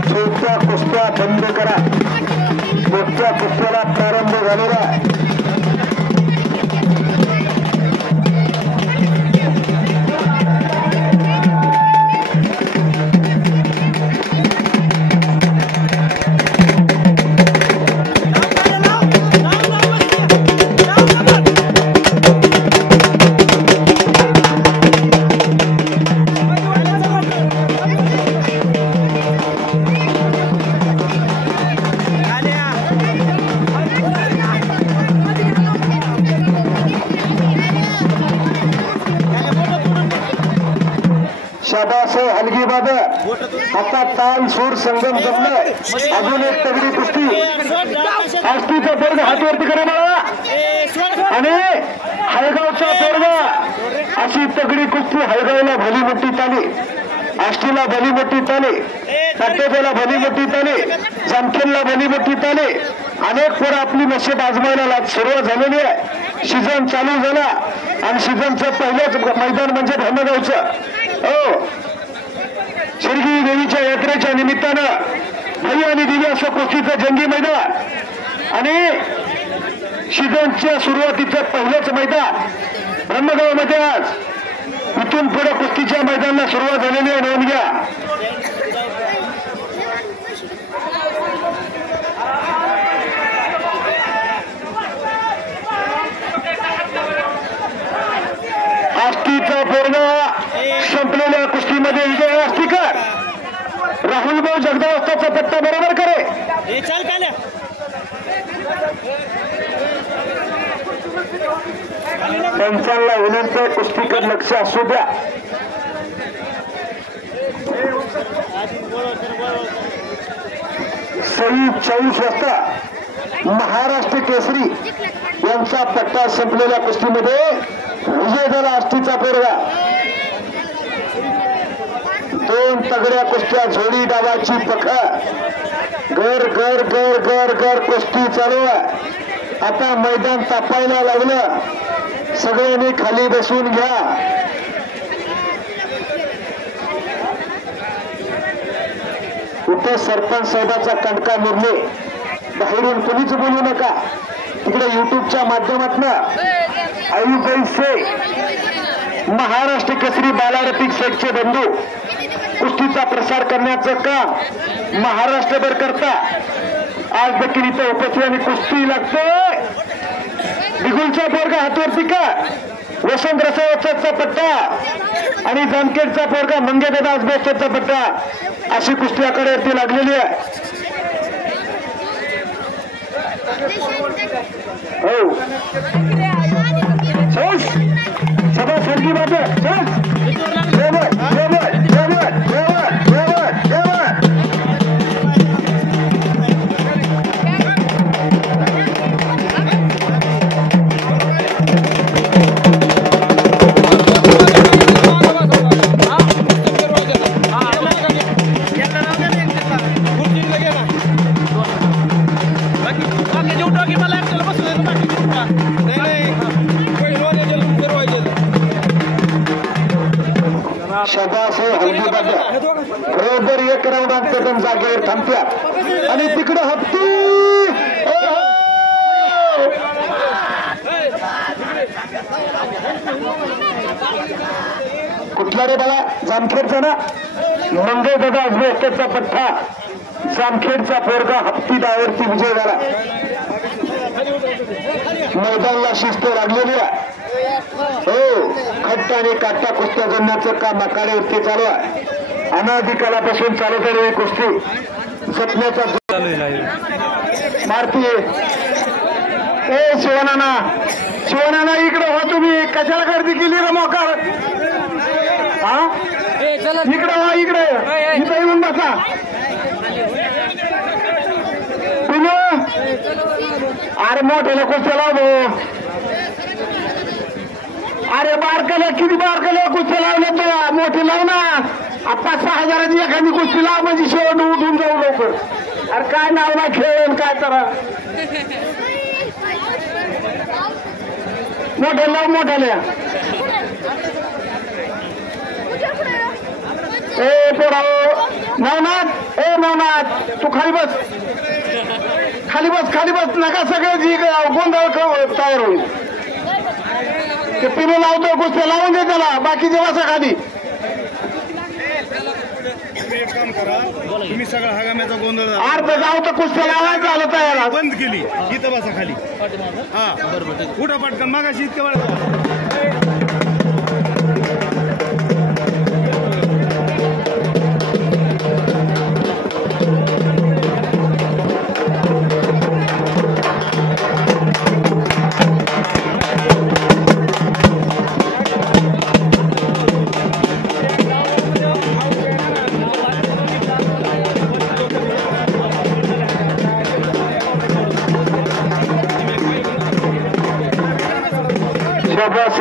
छोट्या कुस्त्या बंद करा. मोठ्या कुस्त्याला प्रारंभ झालेला आहे. हलगी बादर आता ताल सूर संगम जमलाय. अजून एक तगडी कुस्ती. आष्टीचा पोरगा हातवरती करा मला आणि हळगावचा पोरगा अशी तगडी कुस्ती. हळगावला भली मोठी ताली. आष्टीला भली मोठी ताली. ताटेला भली मोठी ताली. जामखेडला भली मोठी ताली. अनेक पोरं आपली नशीब आजमायला सुरुवात झालेली आहे. सीझन चालू झाला आणि सीझनचं पहिलंच मैदान म्हणजे ब्रह्मगावचं. हो शिर्डी देवीच्या यात्रेच्या निमित्तानं भैया आणि दिव्य असं कुस्तीचं जंगी मैदान आणि सीझनच्या सुरुवातीचं पहिलंच मैदान ब्रह्मगाव मध्ये आज. इथून पुढे कुस्तीच्या मैदानाला सुरुवात झालेली आहे. नोंद घ्या. आष्टीचा पोरगा संपलेल्या कुस्तीमध्ये विजय. आष्टीकर राहुल भाऊ जगदवस्थाचा पट्टा बरोबर करे. पंचांना विनंती कुस्तीकर लक्ष असू द्या. सही 40 वाजता महाराष्ट्र केसरी यांचा पट्टा संपलेल्या कुस्तीमध्ये विजय झाला. आष्टीचा पोरगा दोन तगड्या कुस्त्या जोडी डावाची पख गर गर गर गर गर कुस्ती चालू आहे। आता मैदान तापायला लागलं, सगळ्यांनी खाली बसून घ्या। सरपंच साहेबाचा कणका निर्णय, बाहेरून कोणीच बोलू नका। तिकडे युट्यूबच्या माध्यमातून आयुबाईचे महाराष्ट्र केसरी बालारतिक शेठचे बंधू कुस्तीचा प्रसार करण्याचं काम महाराष्ट्रभर करता। आज देखील इथं उपस्थित आणि कुस्ती लागते। बिगुलचा पोरगा हातवरती का वसंत रसावचा पट्टा आणि जामखेडचा पोरगा मंगेदादा आजबेस्टरचा पट्टा, अशी कुस्ती आकड्यावरती लागलेली आहे। हो सभा सरकी बात बरोबर एक राऊंड अंतर्गत जागेवर थांबत्या आणि तिकडे हप्ती कुठला रे बाळा? जामखेडचा ना, मंगेदादा आजबेस्टरचा पट्टा, जामखेडचा पोरगा हप्ती डावरती विजय झाला। मैदानाला शिस्त लागलेली आहे। हो, खट्टा आणि काटा कुस्त्या जमण्याचं काम आखाड्यावरती चालू आहे। अनादिकालापासून चालत आलेली कुस्ती जपण्याचा मारती। ए शिवनाना, शिवनाना इकडे हो, तुम्ही कशाला गर्दी केली रे मोकार? हा इकडे हो, इकडे इथं येऊन बसा। अरे मोठ्याला कुस्त्या लाव भाऊ। अरे बारकाला किती बारकाला कुस्त्या लावल्या तो मोठी लाव ना। 5,000-6,000ची एखादी कुस्ती लाव म्हणजे शेवट उठून जाऊ लवकर। अरे काय नाव ना खेळ काय करा, मोठ्या लाव मोठ्याला। ए पोरा नवनाथ, ए नवनाथ तू खाली बस, खाली बस, खाली बस, नका सगळे जी गोंधळ तयार होईल। ते पिलो लावतो कुस्त्या लावून दे त्याला, बाकीचे बसा खाली। एक काम करा, तुम्ही सगळा हगाम्याचा गोंधळ अर्ध जाऊ तर कुस्त्या लावायचं झालं तयार बंद केली, इथं बसा खाली। हा बरोबर, उठा पटकन, मागाशी इतकं वेळ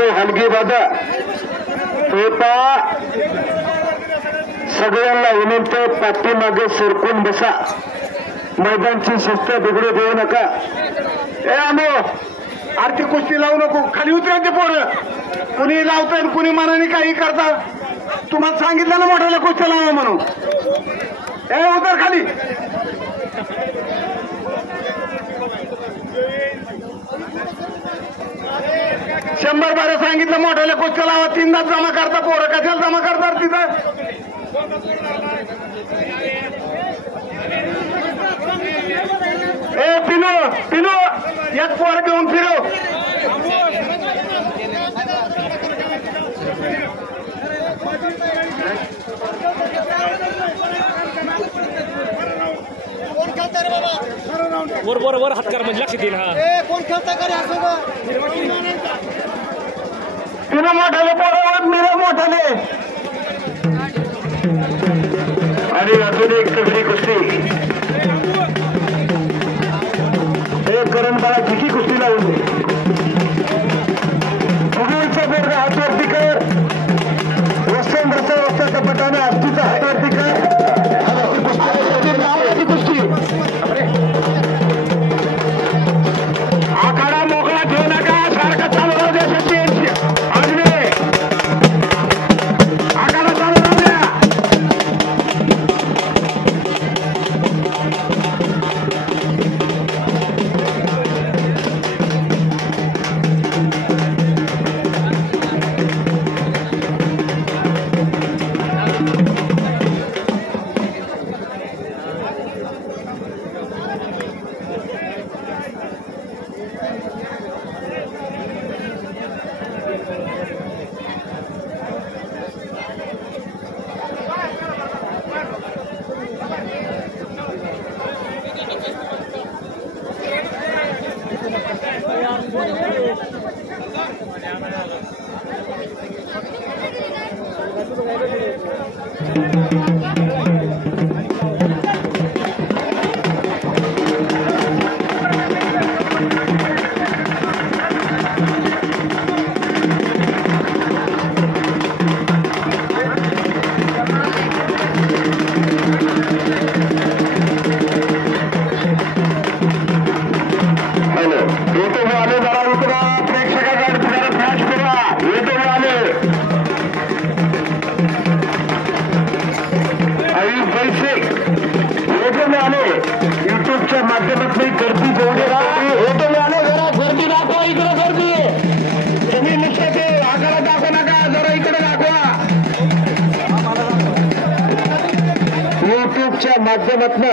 हलगी बाधा सगळ्यांना विनंती, पाठीमागे सरकून बसा, मैदानची शिस्त बिघडू देऊ नका। ए आमो, आरती कुस्ती लावू नको, खाली उतरायचे पोरं, कुणी लावतंय कुणी मनाने काही करता। तुम्हाला सांगितलं ना मोठ्याला कुस्त्या लावा म्हणून। ए उतर खाली। शंभर बारे सांगितलं मोठ्याला कुस्त्या लावा, 3दा जमा करता पोरं, कशाला जमा करतात तिथं? ए पिनो पिनो, एक पोर घेऊन फिरो। वर हात कर म्हणजे लक्ष देईन। हा कोण खेळता का पिनो मोठाले पोरावर मिरा मोठाले। आणि अजून एक तगडी कुस्ती, हे करण बाळा किती कुस्ती लावून दे। फुगीचा पोरगा हातवरती कर, वसंत रसावचा कपटाने अस्तीचा आहे। आले युट्यूबच्या माध्यमातून गर्दी जेवढी होते आले जरा गर्दी दाखवा इकडे गर्दी तुम्ही नुसतं ते आगाला दाखवू नका जरा इकडे दाखवा युट्यूबच्या माध्यमातून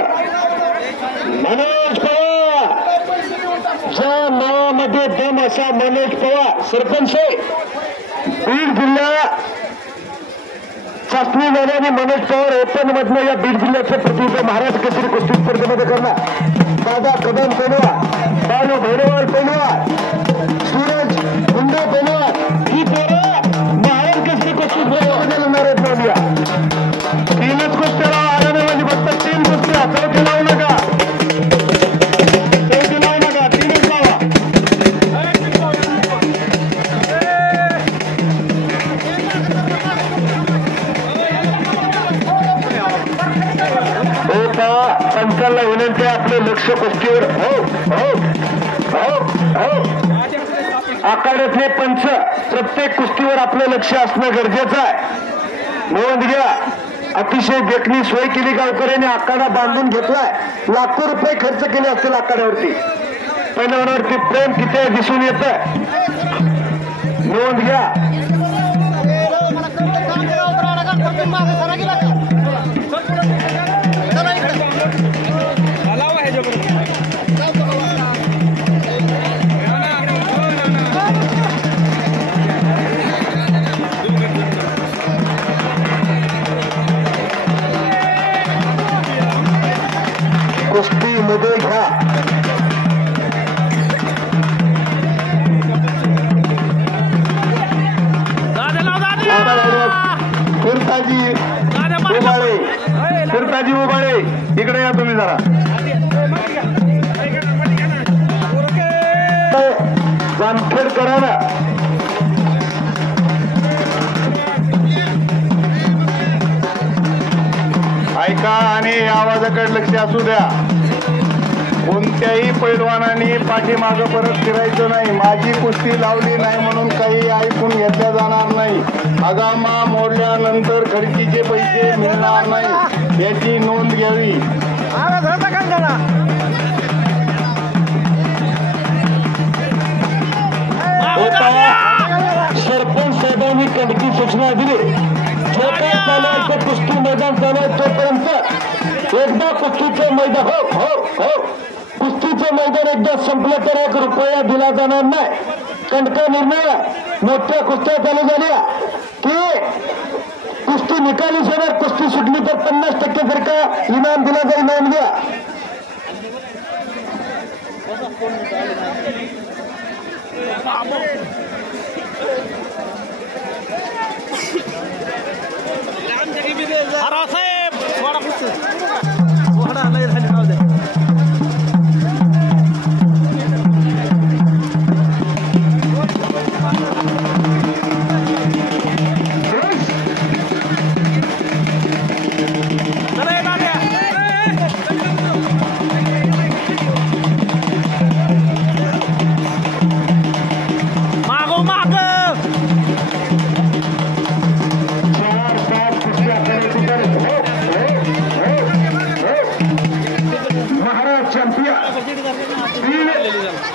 मनोज पवार ज्या नावामध्ये दम असा मनोज पवार सरपंच बीड जिल्हा चाचणी झाल्याने मनोज पवार ओपन मधनं या बीड जिल्ह्याचं प्रतिनिधित्व महाराष्ट्र केसरी कुस्ती स्पर्धेमध्ये करणार दादा कदम पेलवार बालू भैरवाल पेलवार सूरज मुंडे पेलवार ही पोरं महाराष्ट्र केसरी कुस्ती स्पर्धेमध्ये लढणार आहेत नोंदया तीनच कुस्त्याला आल्याने म्हणजे फक्त 3 कुस्त्या चौथी लावू नका तीनच लावा पंचांना विनंती आपले लक्ष कुस्तीवर आखाड्यातले पंच प्रत्येक कुस्तीवर आपलं लक्ष असणं गरजेचं आहे नोंद घ्या अतिशय देखणी सोय केली गावकऱ्यांनी आखाडा बांधून घेतलाय लाखो रुपये खर्च केले असतील आखाड्यावरती पैलवानावरती प्रेम किती दिसून येत नोंद घ्या कुस्ती मध्ये घ्या फिरताजी उभाळे इकडे या तुम्ही जरा जामखेड करा ना ऐका आणि या आवाजाकडे लक्ष असू द्या कोणत्याही पैलवानांनी पाठीमागं परत फिरायचं नाही माझी कुस्ती लावली नाही म्हणून काही ऐकून घेतल्या जाणार नाही हगामा मोडल्यानंतर खडकीचे पैसे मिळणार नाही याची नोंद घ्यावी सरपंच साहेबांनी खडकी सूचना दिली जो काही चालू आहे ते कुस्ती मैदान चालू आहे तोपर्यंत एकदा कुस्तीचं मैदान हो कुस्तीचं मैदान एकदा संपलं तर 1 रुपया दिला जाणार नाही कंटका निर्णय मोठ्या कुस्त्या चालू झाल्या की कुस्ती निकाली सोबत कुस्ती सुटली तर 50% जर का इनाम दिला जाईल नोंद घ्या साहेब थोडा कुस्ती थोडा लय झाली नाव द्या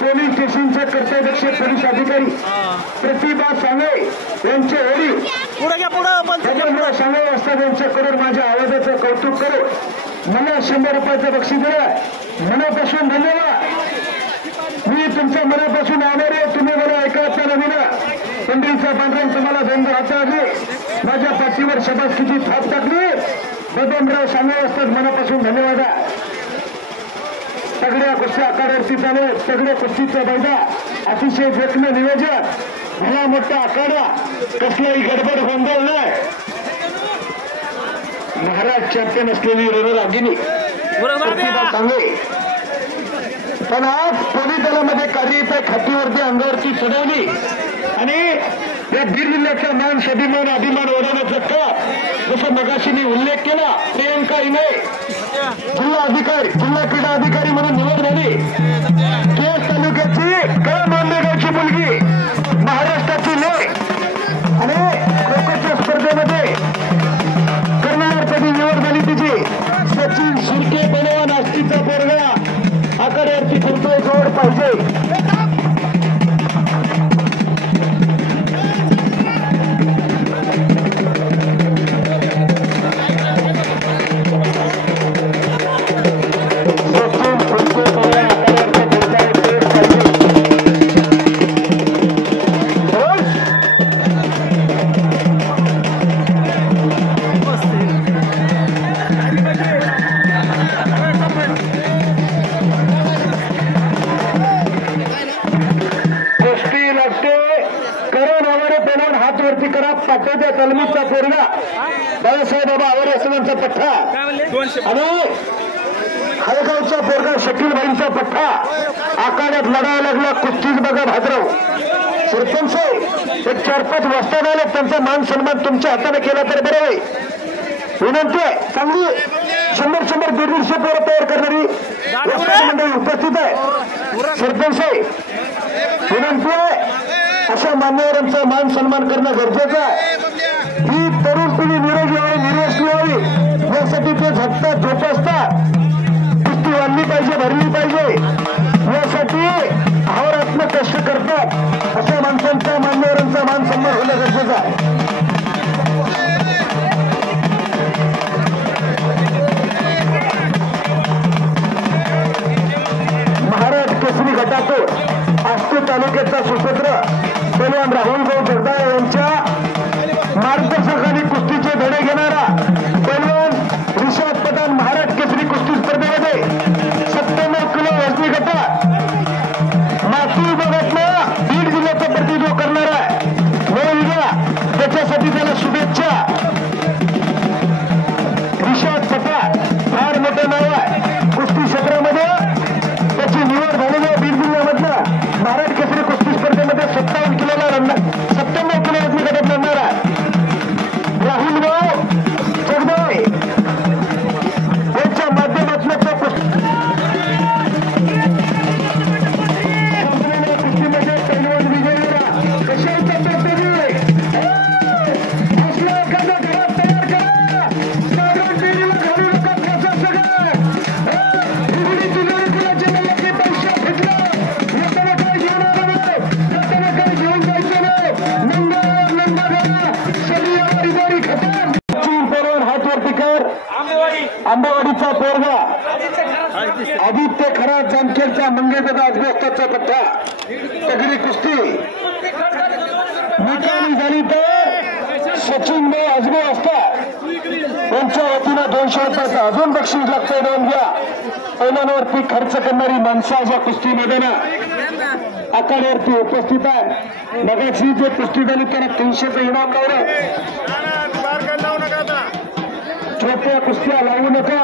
पोलीस स्टेशनचे कर्तव्यदक्ष पोलीस अधिकारी प्रतिभा सांगळे यांचे वडील पुढे सांगळे असतात यांच्याकडून माझ्या आवाजाचं कौतुक करू मला 100 रुपयाचं बक्षीस दिलं मनापासून धन्यवाद मी तुमच्या मनापासून आभारी आहे तुम्ही मला ऐकायचं नवीन पंढरीचा पांढरा तुम्हाला धंद हाताळली माझ्या पाठीवर शबासकीची थाप टाकली बदनराव सांगळे असतात मनापासून धन्यवाद सगळ्या कुस्त्या आखाड्यावरती चालू सगळ्या कुस्तीचं मैदान अतिशय देखणं नियोजन भला मोठा आखाडा कसलाही गडबड गोंधळ नाही महाराज चॅम्पियन असलेली रणरागिनी सांगे पण आज पोलीस दलामध्ये कार्यरत आहे खातीवरती अंगावरती चढवली आणि या बीड जिल्ह्याचा मान स्वाभिमान अभिमान वाढवण्याचं काम जसं मगाशीने उल्लेख केला प्रियंका इने जिल्हा अधिकारी जिल्हा क्रीडा अधिकारी म्हणून निवड झाली केस तालुक्याची कळमांडेगावची मुलगी महाराष्ट्राची लेख आणि खो-खोच्या स्पर्धेमध्ये कर्णधारपदी निवड झाली तिची सचिन शिर्के पैलवान कलमीचा पोरगा बाळासाहेब बाबा आवरे असलांचा पठ्ठा आणि हळगावचा पोरगा शकीलबाईंचा पठ्ठा आखाड्यात लढायला लागला. कुस्तीच बघा भाद्रव. सरपंच एक 4-5 वाजता आले, त्यांचा मान सन्मान तुमच्या हाताने केला तर बरं आहे. विनंती आहे चांगली 100-100-150 पोरं तयार करणारी मंडळी उपस्थित आहे. सरपंच विनंती आहे अशा मान्यवरांचा मान सन्मान करणं गरजेचं आहे. ही तरुण पिढी निरोगी व्हावी, निर्वसनी व्हावी यासाठी ते झटतात, झोपसतात. कुस्ती वाढली पाहिजे, भरली पाहिजे यासाठी अहोरात्र कष्ट करतात. अशा माणसांचा मान्यवरांचा मान सन्मान होणं गरजेचं आहे. महाराज केसरी गटातून आष्टी तालुक्याचा सुपुत्र पैलवान राहुल भाऊ जगदाळे यांच्या मार्गदर्शकाने कुस्तीचे धडे घेणारा पैलवान रिषाद पठाण महाराज केसरी कुस्ती स्पर्धेमध्ये 97 किलो वजनी गटात माती विभागातला बीड जिल्ह्याचं प्रतिनिधित्व करणार आहे. त्याच्यासाठी त्याला शुभेच्छा. रिषाद पठाण फार मोठं नाव आहे कुस्ती क्षेत्रामध्ये. त्याची निवड झालेली आहे बीड जिल्ह्यामधला महाराज केसरी कुस्ती स्पर्धेमध्ये 57 किलोला रनणार, 97 किलो वजनी गटात लढणार आहे. राहुल भाऊ जगदाळे यांच्या माध्यमातून कुस्तीमध्ये पैलवान विजयीरा कशाचा असला एखादा घरात तयार करा. साधारण टीव्हीला घालू नका कसं सगळं उघडी तिजोरीतला जेवणाचे पैसे घेतलं येताना काय घेऊन आलं येताना काय घेऊन जायचं नाही. नंदा शरीरावर इदारी खतम. पैलवान हात वरती कर. आंबेवाडीचा पोरगा आदित्य खरा जामखेडचा मंगेशदादा अजबोस्ताचा पट्टा तगडी कुस्ती निकाली झाली तर सचिन भाऊ अजबो असतात त्यांच्या वतीनं 200 रुपयाचं अजून बक्षीस लागतंय. नोंद घ्या. पैलवानावरती खर्च करणारी माणसं अशा कुस्ती मैदानात आखाड्यावरती उपस्थित आहे. मगाशी जे कुस्ती झाली त्यांना 300चं इनाम लावलं. छोट्या कुस्त्या लावू नका.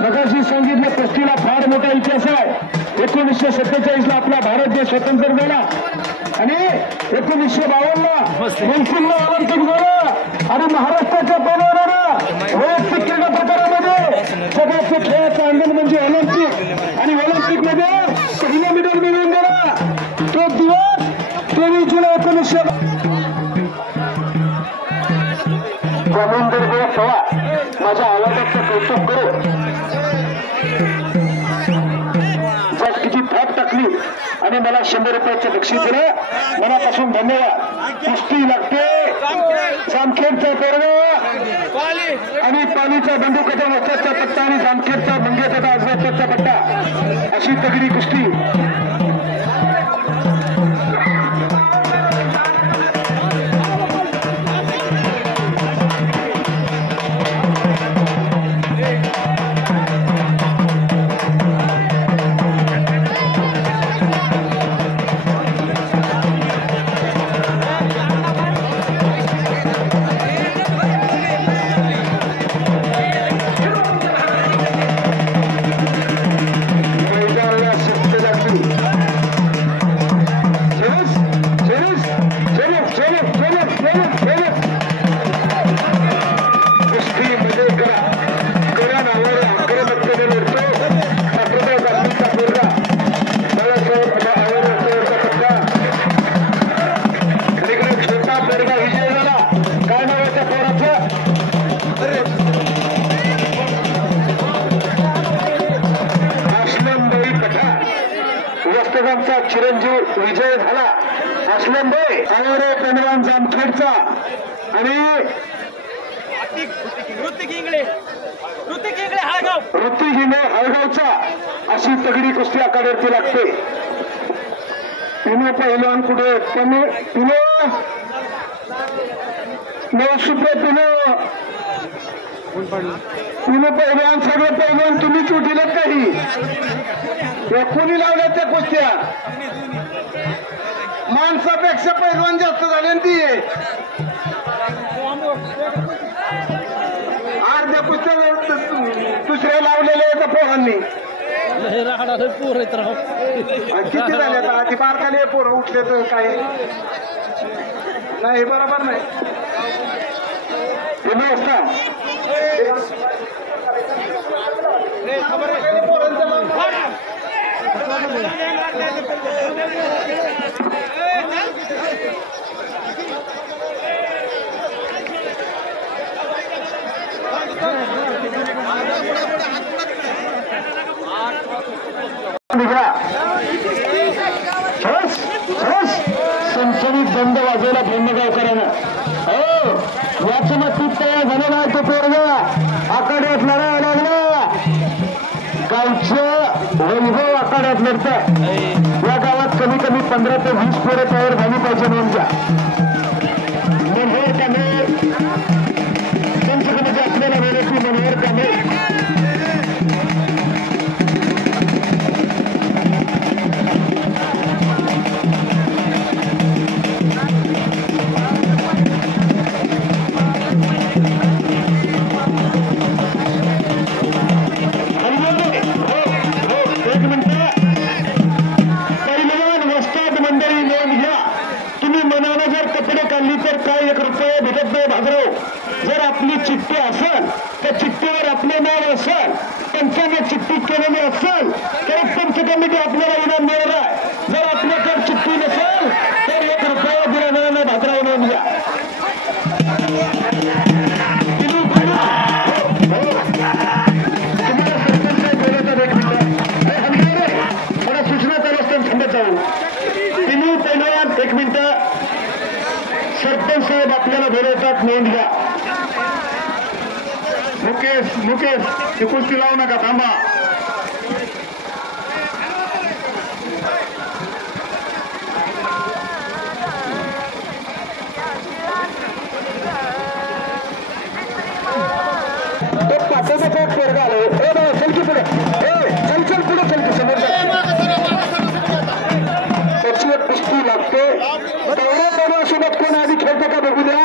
मगाशी सांगितलं कुस्तीला फार मोठा इतिहास आहे. 1947ला आपला भारत देश स्वतंत्र झाला आणि 1952ला मुलसिंगला ऑलिम्पिक झालं आणि महाराष्ट्राच्या पैलवानानं वैयक्तिक क्रीडा प्रकारामध्ये सगळ्यात खेळाचं अंगण म्हणजे ऑलिम्पिक आणि ऑलिम्पिक मध्ये पहिला मेडल मिळवून दिला. तो दिवस 23 जुलै 1900 माझ्या आवाजाचं कौतुक करू. किती थाप टाकली आणि मला 100 रुपयाचं बक्षीस दिलं. मनापासून धन्यवाद. कुस्ती लागते जामखेडचा पोरगा आणि पालीचा बंदुकाचा वस्ताचा पट्टा आणि जामखेडचा मंगेशदादा अजबोस्ताचा पट्टा अशी तगडी कुस्ती. चिरंजीव विजय झाला. असलम भाई आवरे पैलवान जामखेडचा आणि ऋतिक इंगळे हळगावचा अशी तगडी कुस्ती आखाड्यावरती लागते. पिनो पैलवान कुठे पिनो नवसुपे पिनो पैलवान सगळे पैलवान तुम्हीच उठिलेत काही कोणी लावल्या त्या कुस्त्या. माणसापेक्षा पैलवान जास्त झाले ती अर्ध्या पुस्तक दुसरे लावलेले आहेत पोरांनी किती झाले आता ती बारकाले पोरं उठले तर काय नाही बरोबर नाही सणसणीत बंद वाजवला ब्रह्मगावकरांना. हो याच्या मातीत तयार झालेला आहे तो पोरगा आखाड्यात लढायला लागला. गावचं वैभव आखाड्यात लढतं. या गावात कमी कमी 15 ते 20 पोरं तयार झाली पाहिजे. नोंदच्या मनोहर कांबळे संसदेमध्ये असलेला वेळेची मनोहर कांबळे जर आपली चिठ्ठी असेल त्या चिठ्ठीवर आपले नाव असेल पंचाने चिठ्ठी केलेली असेल तर पंच कमिटी आपल्याला इनाम मिळणार आहे. जर आपल्याकडे चिठ्ठी नसेल तर 1 रुपया दिला मिळणार. भाजराव नोंद घ्या. तुम्हाला सरपंच बोलायचं 1 मिनिट थोडा सूचना चालू असताना थांबत जाऊ. तिन्ही पैलवान 1 मिनिट. सरपंच साहेब आपल्याला बोलवतात. नोंद घ्या. मुकेश ती कुस्ती लावू नका थांबा. तो पाठवण्याचा पोरगा आलो. चल की पुढे. चल पुढे चल की समोर त्याची एक कुस्ती लागते. तेवढ्या सोबत कोण आधी खेळतो का बघू द्या.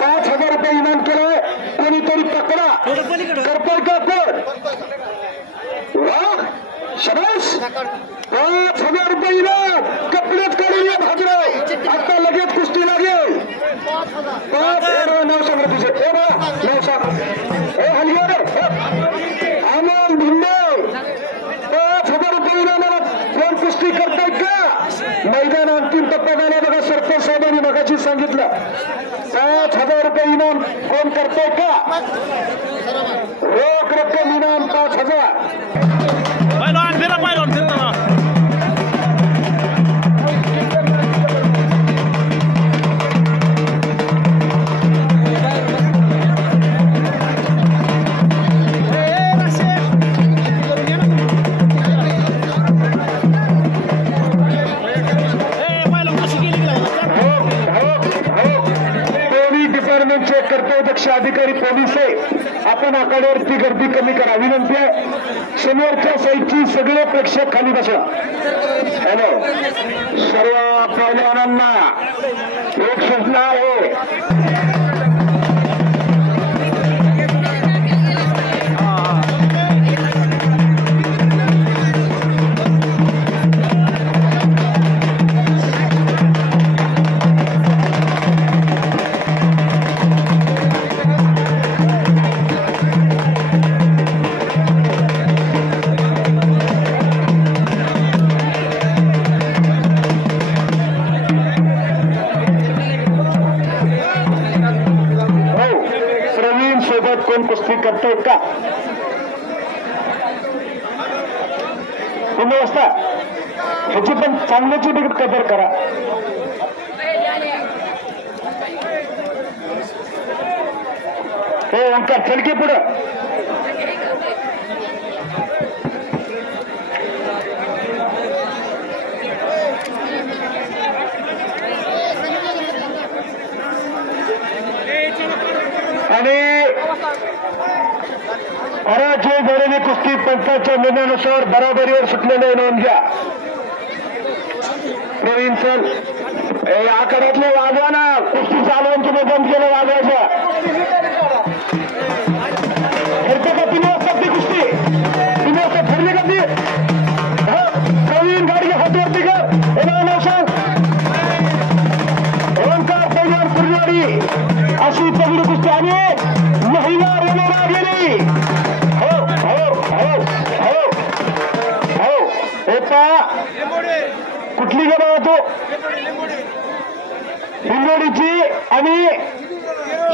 5,000 रुपये इनाम केलंय. कोणीतरी पकडा. करतोय का कोण? वाह शबाश. 5,000 रुपये इनाम. कपड्यात काढून या भाजराव. आता लगेच कुस्ती लागेल. 5,000 नाव सांग तुझे. नाव सांग. हलगे अमोल भिंडे. 5,000 रुपये इनामाला कोण कुस्ती करताय का? मैदान अंतिम टप्प्यात आला बघा. सरपंच साहेबांनी मगाशी सांगितलं 5,000 रुपये इनाम कोण करतोय का? रोख रक्कम इनाम 5,000. कर्तव्यदक्ष अधिकारी पोलीस आहे. आपण आखाड्यावरती गर्दी कमी करा विनंती आहे. समोरच्या साईडची सगळे प्रेक्षक खाली बसा. हॅलो सर्व पहिलवानांना एक सूचना आहे. कोण कुस्ती करतोय का? तुम्ही असता ह्याची पण चांगल्याची कदर करा. हो ओंकार चल की पुढं. आणि पराजय झालेली कुस्ती पंचाच्या निर्णयानुसार बराबरीवर सुटलेले नोंद घ्या. प्रवीण सर आखाड्यातले वाजवा ना कुस्ती चालवून तुम्ही बंद केलं वाजवायचं ठरते का 3 वाजता ती कुस्ती 3 वाजता ठरली का ती प्रवीण गाडी हातवरती कर हे नाव सांग ओंकार पैलवान कुर्डवाडी अशी तगडी कुस्ती आणि महिला रणराग गेली हो हो हो हो हो हे पहा कुठली गेला होतो हिंगोडीची आणि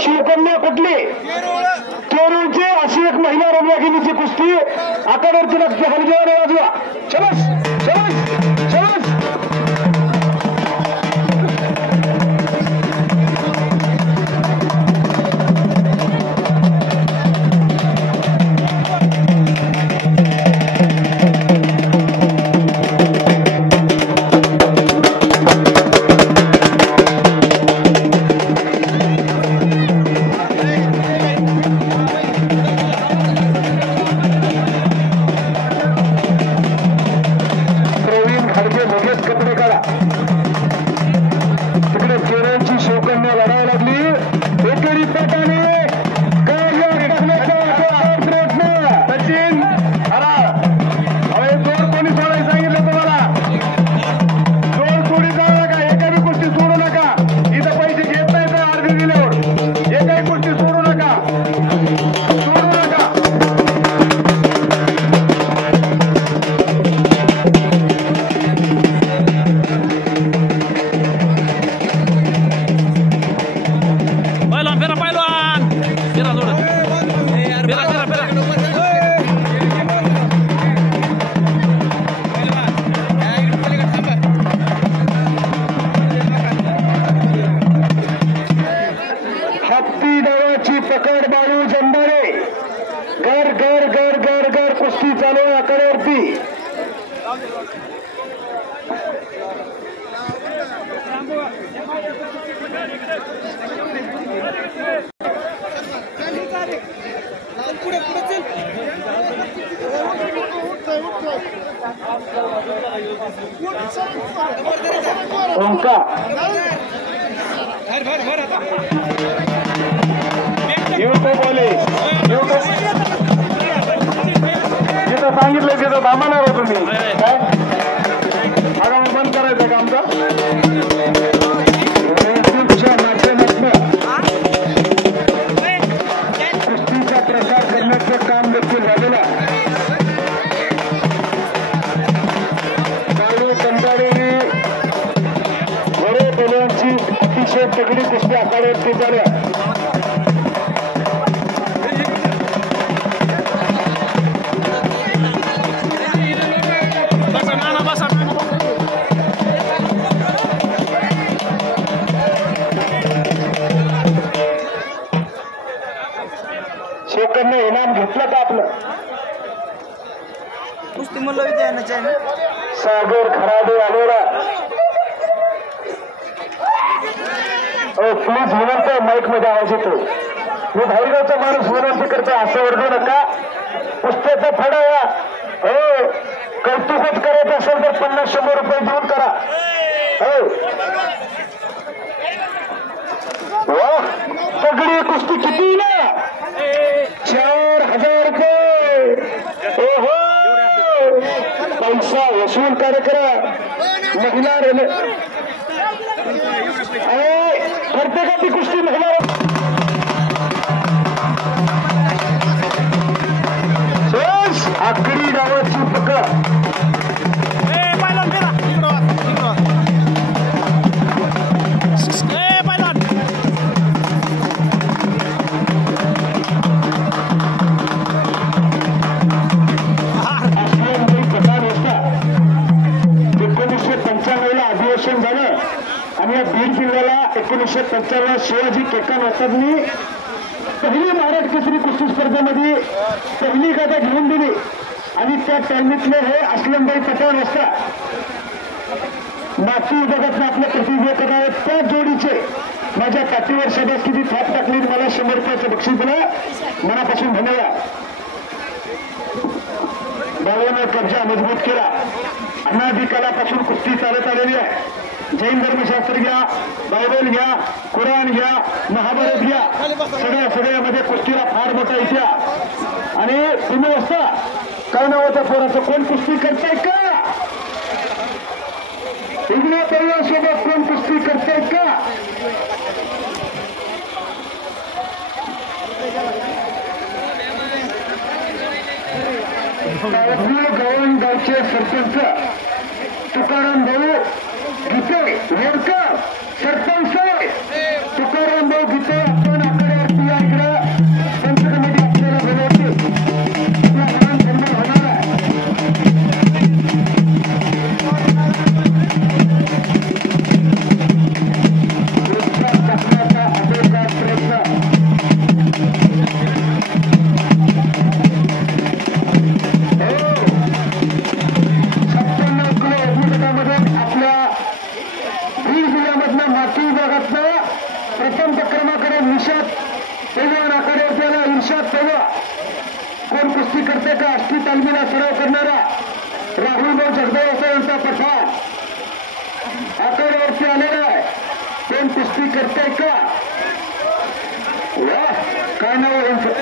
शिवकन्या कुठली केरूळची अशी एक महिला रणरागिणीची कुस्ती आकारावरती लागते हलगेवर वाजवा चलस चलस चलस सांगितलं तिथं थांबणार होतो मी काय आता मग बंद करायचं का आमचं कुस्तीचा प्रसार करण्याचं काम देखील झालेलं काळू कंटाळेने बडे पैलवानची अतिशय तगडी कुस्ती आखाड्यावरती झाल्या शेवकरने इनाम घेतलं का आपलं कुस्ती म्हणलं विद्यार्थ्याने सागर खराडे आलेला प्लीज विनंती माईक मध्ये आवाज येतो मी भाईगावचा माणूस विनंती करतो असं ओरडू नका पुस्तकाचा फडा या हो कौतुकच करायचं असेल तर 50-100 रुपये देऊन करा हो वा सगळी कुस्ती किती ना 4000 रुपये ओहो पैसा वसूल कार्यक्रम महिला करते का ती कुस्ती महिला आकडी डावाची पकड झालं आणि या बीड जिल्ह्याला 1995 शिवाजी केकान वासांनी पहिली महाराष्ट्र केसरी कुस्ती स्पर्धेमध्ये पहिली गादा घेऊन दिली आणि त्या टाइमीतले हे असलमबाई पठाण वाजता नागपूर विभागातून आपलं प्रतिनिधित्व करणारे त्या जोडीचे माझ्या पाठीवर शाबासकीची थाप टाकली मला 100 रुपयाचं बक्षीस दिलं मनापासून धन्यवाद बाळानं कब्जा मजबूत केला अनादिकालापासून कुस्ती चालत आलेली आहे जैन धर्मशास्त्र घ्या, बायबल घ्या, कुराण घ्या, महाभारत घ्या, सगळ्यामध्ये कुस्तीला फार मोठा इतिहास. आणि तुम्ही असता काय नावाच्या पोराचं कोण कुस्ती करताय का? इंग्रज परिवारासोबत कोण कुस्ती करताय का? गव्हाणगावचे सरपंच तुकाराम भाऊ गीते नेरकर, सरपंच तुकाराम भाऊ गीते, आपण आकड्यावरती या इकडं पंच कमिटी आपल्याला बोलवते. आपला मान सन्मान होणार आहे. टाकण्याचा अपेक्षित प्रयत्न प्रथम क्रमांकाकडे निषाद पैलवान आखाड्याला इर्शाद पैलवान कोण कुस्ती करते का? अष्टी तालमीला सराव करणारा राहुलभाऊ जगदेव यांचा पठार आखाड्यावरती आलेला आहे. कोण कुस्ती करते का? वा काय नाव यांचं?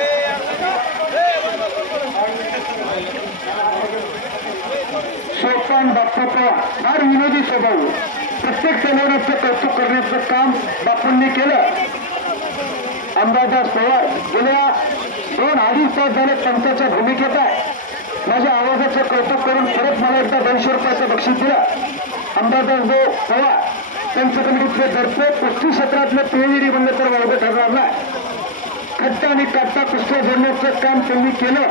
सोपान बाप्पा पवार फार विनोदी स्वभाव. प्रत्येक सणाचं कौतुक करण्याचं काम बापूंनी केलं. अंबादास पवार गेल्या 2-2.5 तास झाले पंचाच्या भूमिकेत आहे. माझ्या आवाजाचं कौतुक करून परत मला एकदा 200 रुपयाचं बक्षीस दिलं. अंबादास भाऊ पवार त्यांच्या कमिटीतले दरपे कुस्ती क्षेत्रातलं पेहेरी बनलं तर वावगं ठरणार नाही. खट्टा आणि काट्टा कुस्त्या जोडण्याचं काम त्यांनी केलं.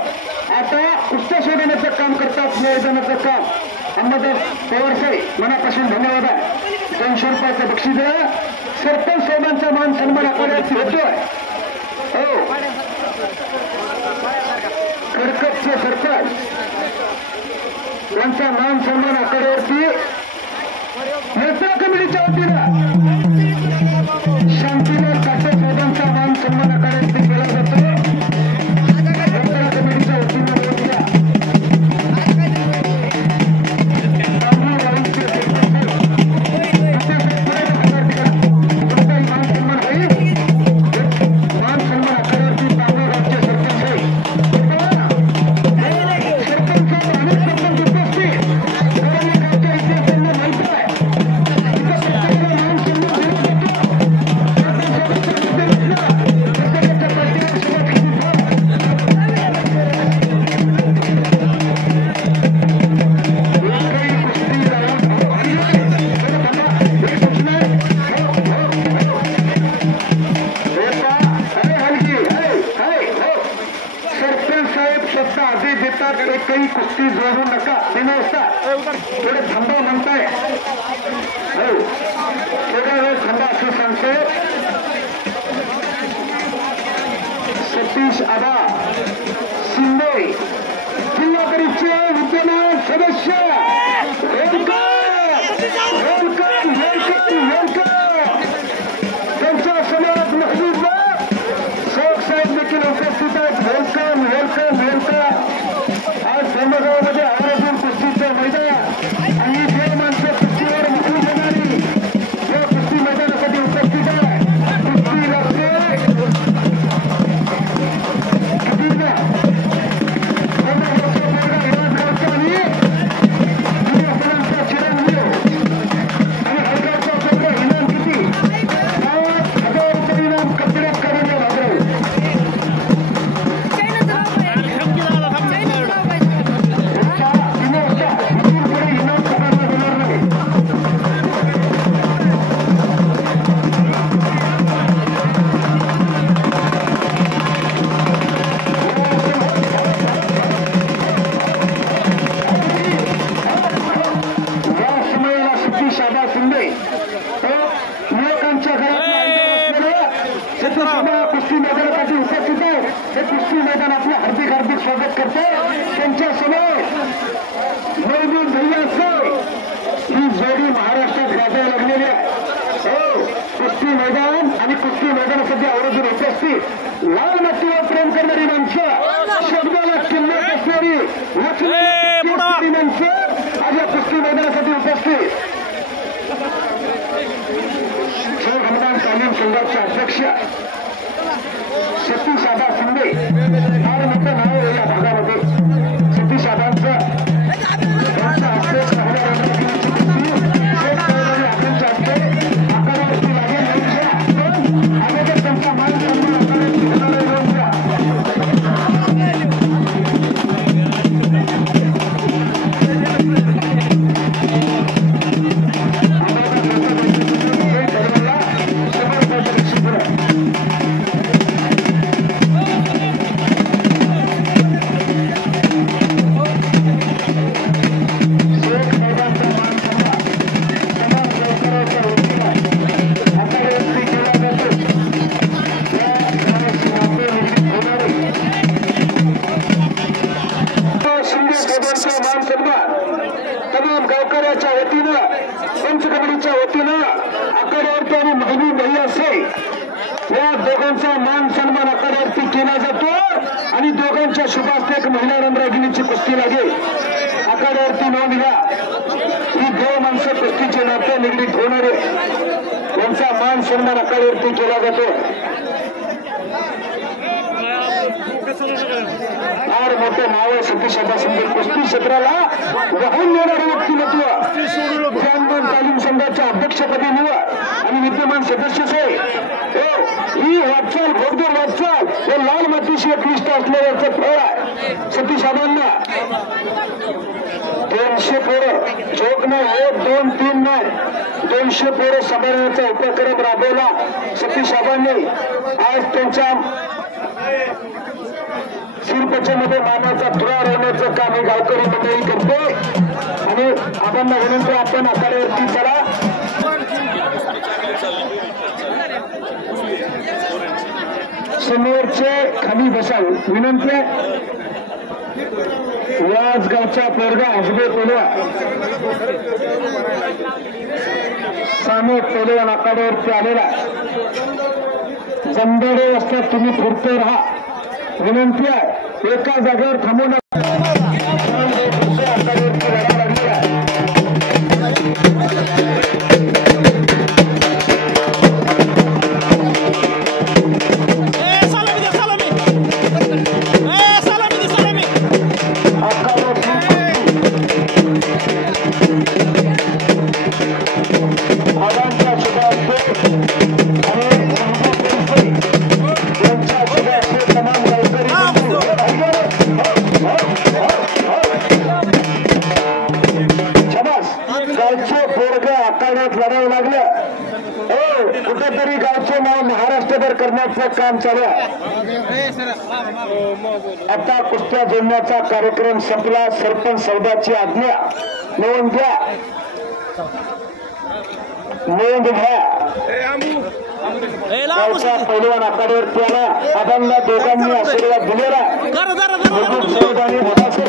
आता कुस्त्या शोधण्याचं काम करतात, नियोजनाचं काम. अंबादास पवार साहेब मनापासून धन्यवाद आहे. 200 रुपयाचं बक्षीस दिलं. सरपंच साहेबांचा मान सन्मान आखाड्यावरती होतोय. हो खडकपचे सरपंच यांचा मान सन्मान आखाड्यावरती नेता कमिटीच्या वतीनं शांतीलाल काटे साहेबांचा मान सन्मान आखाड्यावरती केला जातो. नेता कमिटीच्या वतीनं काही कुस्ती जोडू नका. तीन वाजता थोडे थांबा म्हणताय. हो थोडा वेळ थांबा असं सांगतो. सतीश आबा शिंदे जिल्हा परिषदेचे विद्यमान सदस्य त्यांच्या समोर महबूब शेख साहेब देखील उपस्थित आहेत. Welcome welcome welcome. आज धर्मगावमध्ये आयोजन कुस्तीचं मैदान आणि जे माणसं कुस्तीवर मुकून देणारी या कुस्ती मैदानासाठी उपस्थित आहे. कुस्ती राष्ट्रीय चिरंजीव आणि हजारचा चौदा इनाम किती 9,000 रुपये इनाम कपड्यात करून लागले. कुस्ती मैदानासाठी उपस्थित आहे. हे कुस्ती मैदान आपलं हार्दिक हार्दिक स्वागत करते. त्यांच्या समोर महबूब भैया ही जोडी महाराष्ट्रात गाजायला लागलेली आहे. हो कुस्ती मैदान आणि कुस्ती मैदानासाठी आवर्जून उपस्थित लाल मातीवर प्रेम करणारी माणसं, शब्दाला किंमत असणारी माणसं आज या कुस्ती मैदानासाठी उपस्थित. सर्वांचा मान सन्मान तमाम गावकऱ्याच्या वतीनं पंच कमिटीच्या वतीनं आखाड्यावरती आणि महिनी नाही असे या दोघांचा मान सन्मान आखाड्यावरती केला जातो आणि दोघांच्या शुभास्ते एक महिला रंगरागिणीची कुस्ती लागेल. आखाड्यावरती नोंद घ्या. ही दोन माणसं कुस्तीचे नाते निगडीत होणारे यांचा मान सन्मान आखाड्यावरती केला जातो. फार मोठं नाव आहे सतीश आबासुंदर. कुस्ती क्षेत्राला वाहून नेणारे व्यक्तिमत्व ध्यानबंद तालीम संघाच्या अध्यक्षपदी निवड आणि विद्यमान सदस्यच आहे. ही वाटचाल घोडदौड वाटचाल हे लाल मातीशी एकनिष्ठ असलेल्याचं फळ आहे. सतीश आबांना 200 पोरं जोक नाही 1 2 3 नाही 200 पोरं सांभाळण्याचा उपक्रम राबवला सतीश आबांनी. आज त्यांच्या शिरपच्यामध्ये मानाचा तुरा रोवण्याचं काम हे गावकरी मंडळी करते आणि आबांना विनंती आपण आखाड्यावरती चला. समोरचे खाली बसावे विनंती आहे. याच गावचा पोरगा हसबे पोलवा सामे पोलवा आखाड्यावरती आलेला जमदडे असतात. तुम्ही फिरते राहा विनंती आहे. एका जागेवर थांबून लढावं लागलं. कुठेतरी गावचं नाव महाराष्ट्रभर करण्याचं काम चालू आहे. आता कुस्त्या जोडण्याचा कार्यक्रम संपला. सरपंच सौदाची आज्ञा नोंद घ्या नोंद घ्या. गावचा पैलवान आखाड्यावरती आला. आबांना दोघांनी आशीर्वाद दिलेला आणि होताचे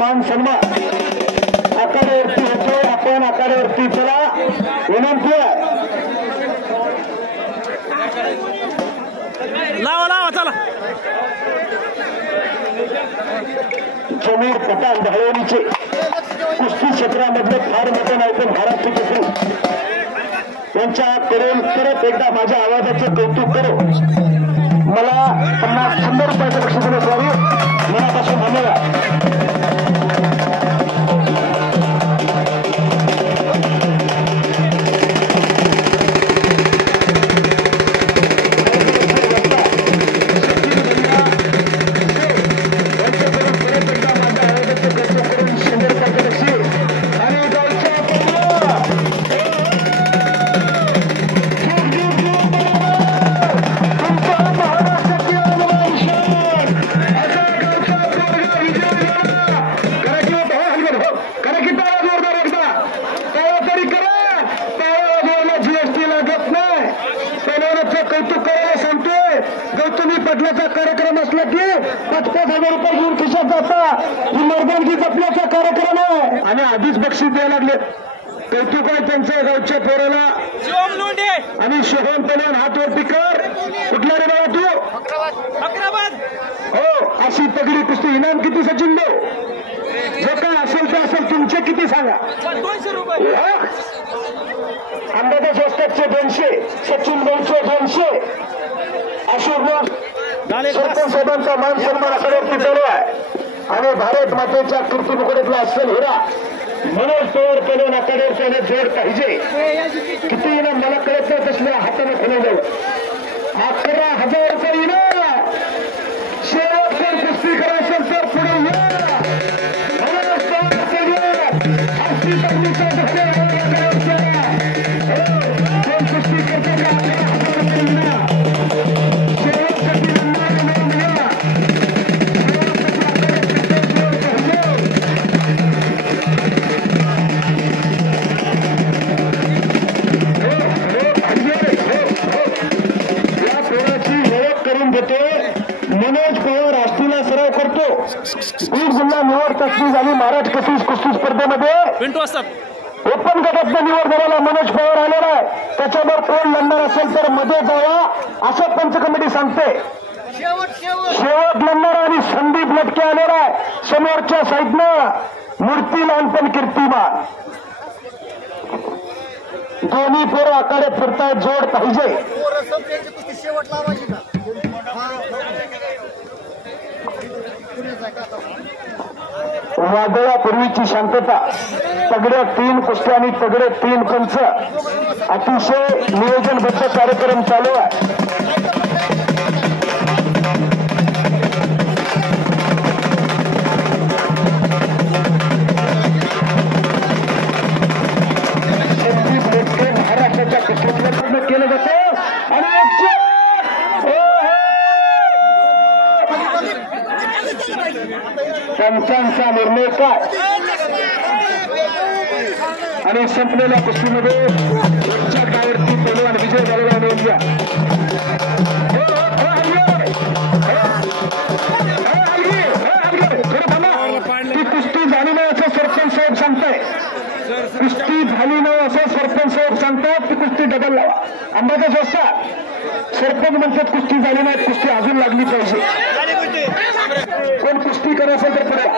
मान सन्मान आखाड्यावरती होतो. आपण आखाड्यावरती चला विनंती आहे. लावा लावा चला. जमीर पठाण धावणीचे कुस्ती क्षेत्रामधले फार मोठे नाही पण महाराष्ट्र केसरी त्यांच्याकडून परत एकदा माझ्या आवाजाचे कौतुक करू. मला 50-100 रुपयाचं बक्षीस देण्यासाठी मनापासून धन्यवाद. कौतुक करायला सांगतोय. गौतमी पटल्याचा कार्यक्रम असला की 5,000 रुपये घेऊन खिशात जाता. ही मर्दानगी जपण्याचा कार्यक्रम आहे आणि आधीच बक्षीस द्यायला लागले. कौतुक आहे त्यांचं गावच्या पोराला. आणि शोभन पलवान हात वरती कर. कुठला रे बाबा तू? हो अशी तगडी कुस्ती. इनाम किती सचिन भाऊ? जे काय असेल ते असेल. तुमचे किती सांगा? 200 रुपये. अंदाजे स्वस्ताचे 200 सचिन भाऊचे 200. अशोक सरपंच साहेबांचा मान सन्मान आखाड्यावरती चालू आहे आणि भारत मातेच्या कीर्ती मुकुटातला अस्सल हिरा म्हणून तोड पडून आखाड्यावर जोड पाहिजे. किती इनाम मला कळत नाही. तसल्या हाताने खुलवलं 11,000 रुपये इनाम. शेवटकर कुस्ती करायचं तर पुढे कुस्ती करतो. बीड जिल्हा निवड चाचणी झाली महाराष्ट्र कुस्ती स्पर्धेमध्ये पिंटू असतात ओपन गटातनं निवड झालेला मनोज पवार आलेला आहे. त्याच्यावर कोण लढणार असेल तर मध्ये जावा असं पंच कमिटी सांगते. शेवट लढणार आणि संदीप लटके आलेला आहे समोरच्या साईडनं मूर्ती लहानपण कीर्तिमान. दोन्ही पोरं आखाड्यात फिरतायत. जोड पाहिजे. वादळापूर्वीची शांतता. तगड्या 3 कुस्त्या आणि तगडे 3 पंच. अतिशय नियोजनबद्ध कार्यक्रम चालू आहे. महाराष्ट्राच्या कुस्तीतलं केलं जातं आणि पंचांचा निर्णय काय आणि संपलेल्या कुस्तीमध्ये वरच्या डावरती पैलवान विजय झालेला नोंद घ्या. ती कुस्ती झाली नाही असं सरपंच साहेब सांगताय. कुस्ती झाली नाही असं सरपंच साहेब सांगतात. ती कुस्ती डबल लावा. अंबादास असतात सरपंच म्हणतात कुस्ती झाली नाही कुस्ती अजून लागली पाहिजे. कोण कुस्ती करत असेल तर परत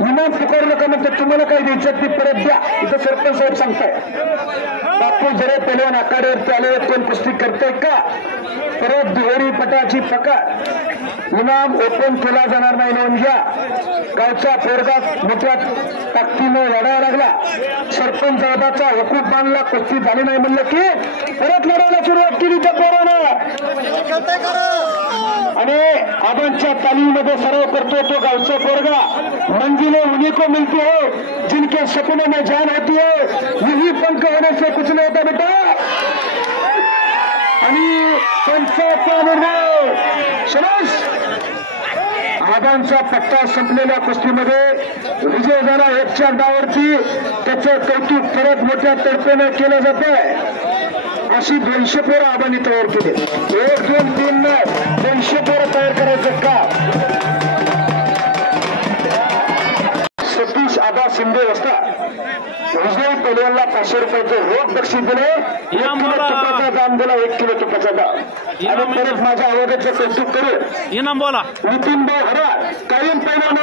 विमान पुकारलं का म्हणतात तुम्हाला काय द्यायचं ते परत द्या. इथं सरपंच साहेब सांगताय. बापू जरे पहिल्या आखाड्यावरती आले कोण कुस्ती करताय का परत दुहेरी पटाची पकड इनाम ओपन केला जाणार नाही. नोंद घ्या. गावचा पोरगा मोठ्या ताकदीनं लढायला लागला. सरपंच साहेबाचा हुकूम मानला. कुस्ती झाली नाही म्हणलं की परत लढायला सुरुवात केली त्या पोरानं आणि आबांच्या तालीमध्ये सराव करतो तो गावचा पोरगा. मंजिले उन्हीं को मिलती है जिनके सपनों में जान होती है. यही पंख होने से कुछ नहीं होता बेटा. आणि पंचाचा निर्णय शबाश. आबांचा पट्टा संपलेल्या कुस्तीमध्ये विजय झाला 1च्या डावावरती. त्याचं कौतुक परत मोठ्या तडफेनं केलं जात आहे. अशी 200 पोरं आबांनी तयार केली. 1, 2, 3 नाही 200 पोरं तयार करायचं का. सतीश आबा शिंदे असता विजय पैलवानला 500 रुपयाचं रोख बक्षीस दिले. 1 किलो तुपाचा दाम दिला. 1 किलो तुपाचा दाम. आणि परत माझ्या आवाजाचं कौतुक करू इनाम बोला नितीन भाऊ हरा कायम पैलवान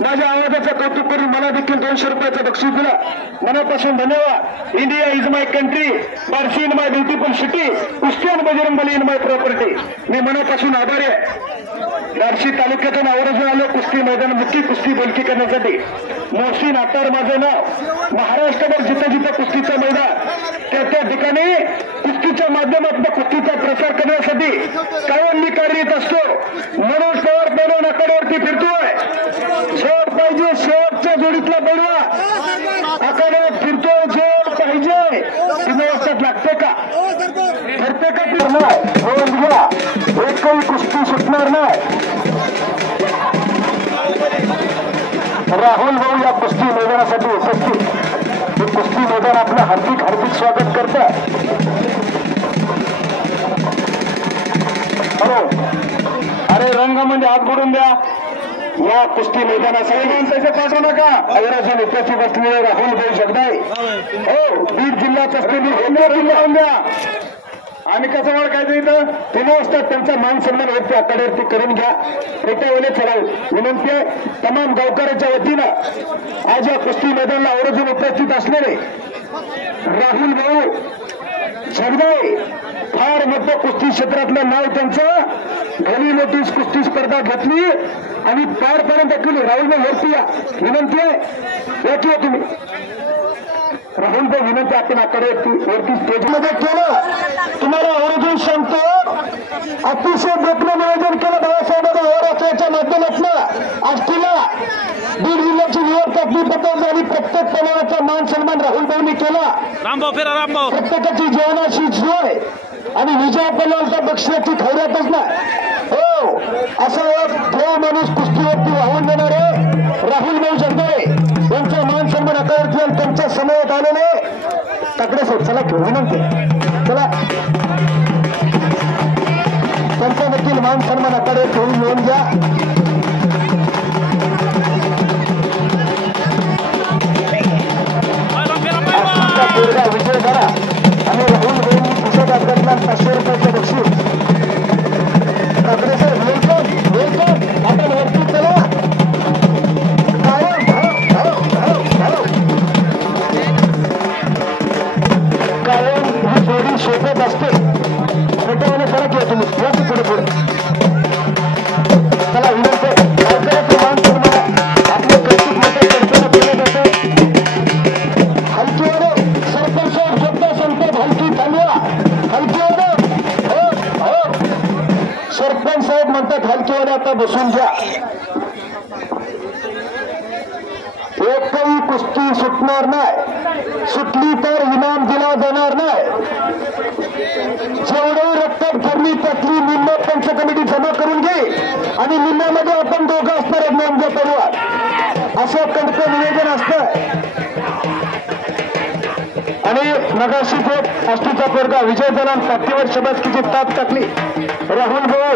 माझ्या आवाजाचं कौतुक करून मला देखील 200 रुपयाचं बक्षीस दिलं. मनापासून धन्यवाद. India is my country. Barshi in my beautiful city. कुस्ती आणि बजरंगबली इन माय प्रॉपर्टी. मी मनापासून आभारी आहे. बार्शी तालुक्यातून आवर्जून आलो कुस्ती मैदान मुख्य कुस्ती बोलकी करण्यासाठी. मोहसिन अत्तार माझं नाव. महाराष्ट्रभर जिथं जिथं कुस्तीचं मैदान त्या ठिकाणी कुस्तीच्या माध्यमातून कुस्तीचा प्रसार करण्यासाठी कायम मी कार्यरत असतो. मनोज पवार पैलवान आखाड्यावरती फिरतोय. जोड पाहिजे. शेवटच्या जोडीतला पैलवान आखाड्यावर फिरतोय. जोड पाहिजे. तुम्ही व्यवस्थेत लागते का ठरते का नोंद घ्या. एकही कुस्ती सुटणार नाही. राहुल भाऊ या कुस्ती मैदानासाठी उपस्थित. हे कुस्ती मैदान आपलं हार्दिक हार्दिक स्वागत करतात. हॅलो अरे रंगामध्ये हात बुडून द्या. या कुस्ती मैदानासाठी पैसे पाठवू नका. अजून उपस्थित बसलेले राहुल भाऊ जगदाय हो बीड जिल्ह्यात असलेली लावून द्या. आणि कसं मला काय इथं 3 वाजता त्यांचा मान सन्मान वरती आखाड्यावरती करून घ्या. पेटावले चढाव विनंती आहे तमाम गावकऱ्यांच्या वतीनं. आज या कुस्ती मैदानाला आवर्जून उपस्थित असलेले राहुल भाऊ जगदाय फार मोठं कुस्ती क्षेत्रातलं नाव त्यांचं. भली मोठी कुस्ती स्पर्धा घेतली आणि पारपर्यंत केली. राहुल भाऊ वरती या. विनंती आहे या किंवा तुम्ही राहुल भाऊ विनंती आपण आखाड्यावरती स्टेजमध्ये केलं. तुम्हाला आवर्जून सांगतो अतिशय देखणं नियोजन केलं बाळासाहेब आवाराच्या माध्यमातून. आज तिला बीड जिल्ह्याची निवड चाचणी पटवली आणि प्रत्येक पैलवानाचा मान सन्मान राहुल भाऊंनी केला. रामभाऊ फिरा रामभाऊ. प्रत्येकाची जेवणाची सोय आणि विजय पैलवानच्या बक्षिसाची खैरातच नाही हो. असा देव माणूस कुस्तीवरती वाहून देणारे राहुल भाऊ जगदाय यांचा मान सन्मान आखाड्यावरती आणि त्यांच्या समोर आलेले तकडे साहेब चला घेऊन विनंती चला त्यांचा नक्की पुढील मान सन्मानाकडे घेऊन नोंद घ्या. विजय करा आणि राहुल गोविंद पुस्तक अपघातला 500 रुपयाचं बक्षीस. काकडे साहेब वेलकम वेलकम. आपण वरती चला. कायम ही जोडी शोधत असते. फोटोवाले करा किंवा तुम्ही पुढे पुढे चला विनंती मान सन्मान आपले कौतुक मोठे करताना पुढे जातं. हलकीवाले सरपंच साहेब शब्द संपर्क हलकी थांबवा. हलकीवाले सरपंच साहेब म्हणतात हलकीवाले आता बसून घ्या. एकही कुस्ती सुटणार नाही. सुटली तर इनाम दिला जाणार नाही. जेवढे रक्कम ठरली त्यातली निम्म पंच कमिटी जमा करून घे आणि निम्म्यामध्ये आपण दोघं असणार नोंद परिवार असं कडकं नियोजन असतं. आणि नगाशी थेट अष्टीचा पोरगा विजय दलाल पाठीवर शबासकीची ताप टाकली. राहुल भाऊ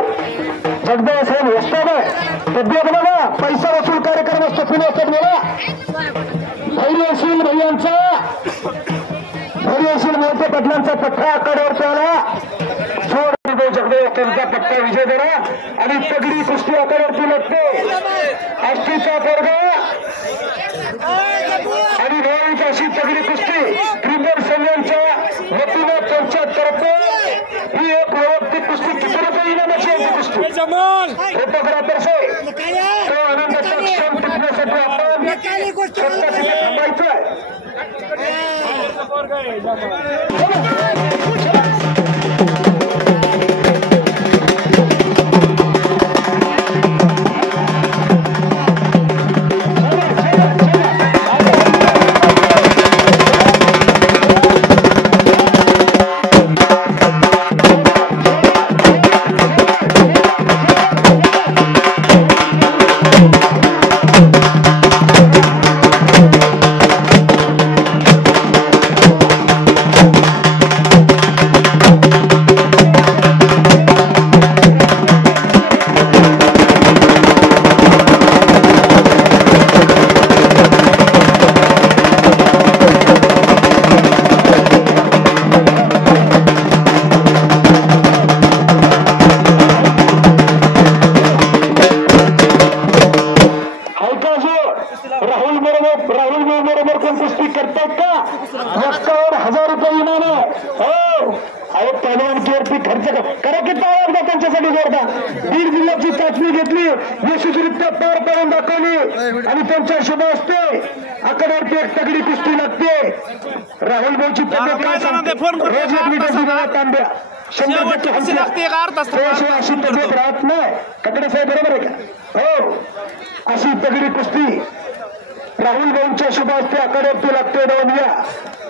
जगदे साहेब वस्ताद आहे तब्येत बघा. पैसा वसूल कार्यक्रम असतो पुणे असतात मला धैर्यशील भैयांचा धैर्यशील मोठे पाटलांचा पठ्ठा आकड्यावर आला. सोड जगदेव त्यांचा पट्टा विजय दरा आणि तगडी कुस्ती आकड्यावरती लागते. अष्टीचा पोरगा आणि रोहित अशी तगडी कुस्ती क्रिकेट संघांच्या वतीनं त्यांच्यातर्फे ही एक वैयक्तिक कुस्ती किती रुपये इनामाची आहे कुस्ती. फोटोग्राफर्स आहे तो आनंदाचा क्षण टिकण्यासाठी आपण स्वतःसाठी थांबायचं आहे. बरोबर कोण कुस्ती करतात का? 1000 रुपये इनाम आहे. हो अहो पहिलवान केअरपी खर्च करा की टाळा त्यांच्यासाठी जोरदार. बीड जिल्ह्याची चाचणी घेतली यशस्वीरित्या पार पाडून दाखवली आणि त्यांच्या शुभ असते आकड्यावरती एक तगडी कुस्ती लागते. राहुल भाऊची तांब्या 100% अशी तब्येत राहत नाही. ककडे साहेब बरोबर आहे का? हो अशी तगडी कुस्ती राहुल भाऊंच्या शुभ हस्ते आकड्यावरती लागते.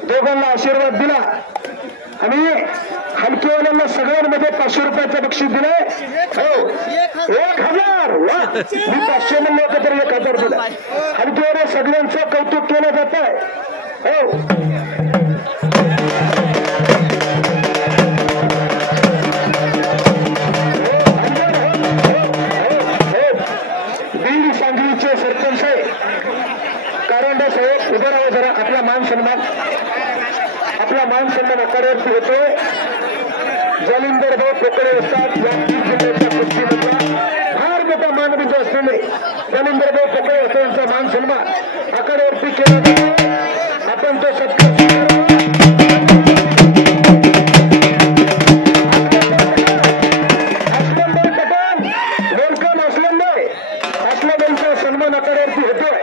दोघांना आशीर्वाद दिला आणि हलकेवाल्यांना सगळ्यांमध्ये 500 रुपयाचं बक्षीस दिलंय. हो 1000 वा मी 500 म्हणलं होतं तर 1000 दिलं. हलकेवाले सगळ्यांचं कौतुक केलं जात आहे. हो बीड सांगलीचे सरपंच आहे कारंडे साहेब उभं राहा जरा. आपला मान सन्मान आकड्यावरती होतोय. जालिंदर भाऊ पोकळे असतात या जिल्ह्याच्या कुस्तीमधला फार मोठा मानबिंदू असलेले जालिंदर भाऊ पोकळे असतो यांचा मान सन्मान आकड्यावरती केला जातो. आपण तो सत्कार असलमचा सन्मान आकड्यावरती होतोय.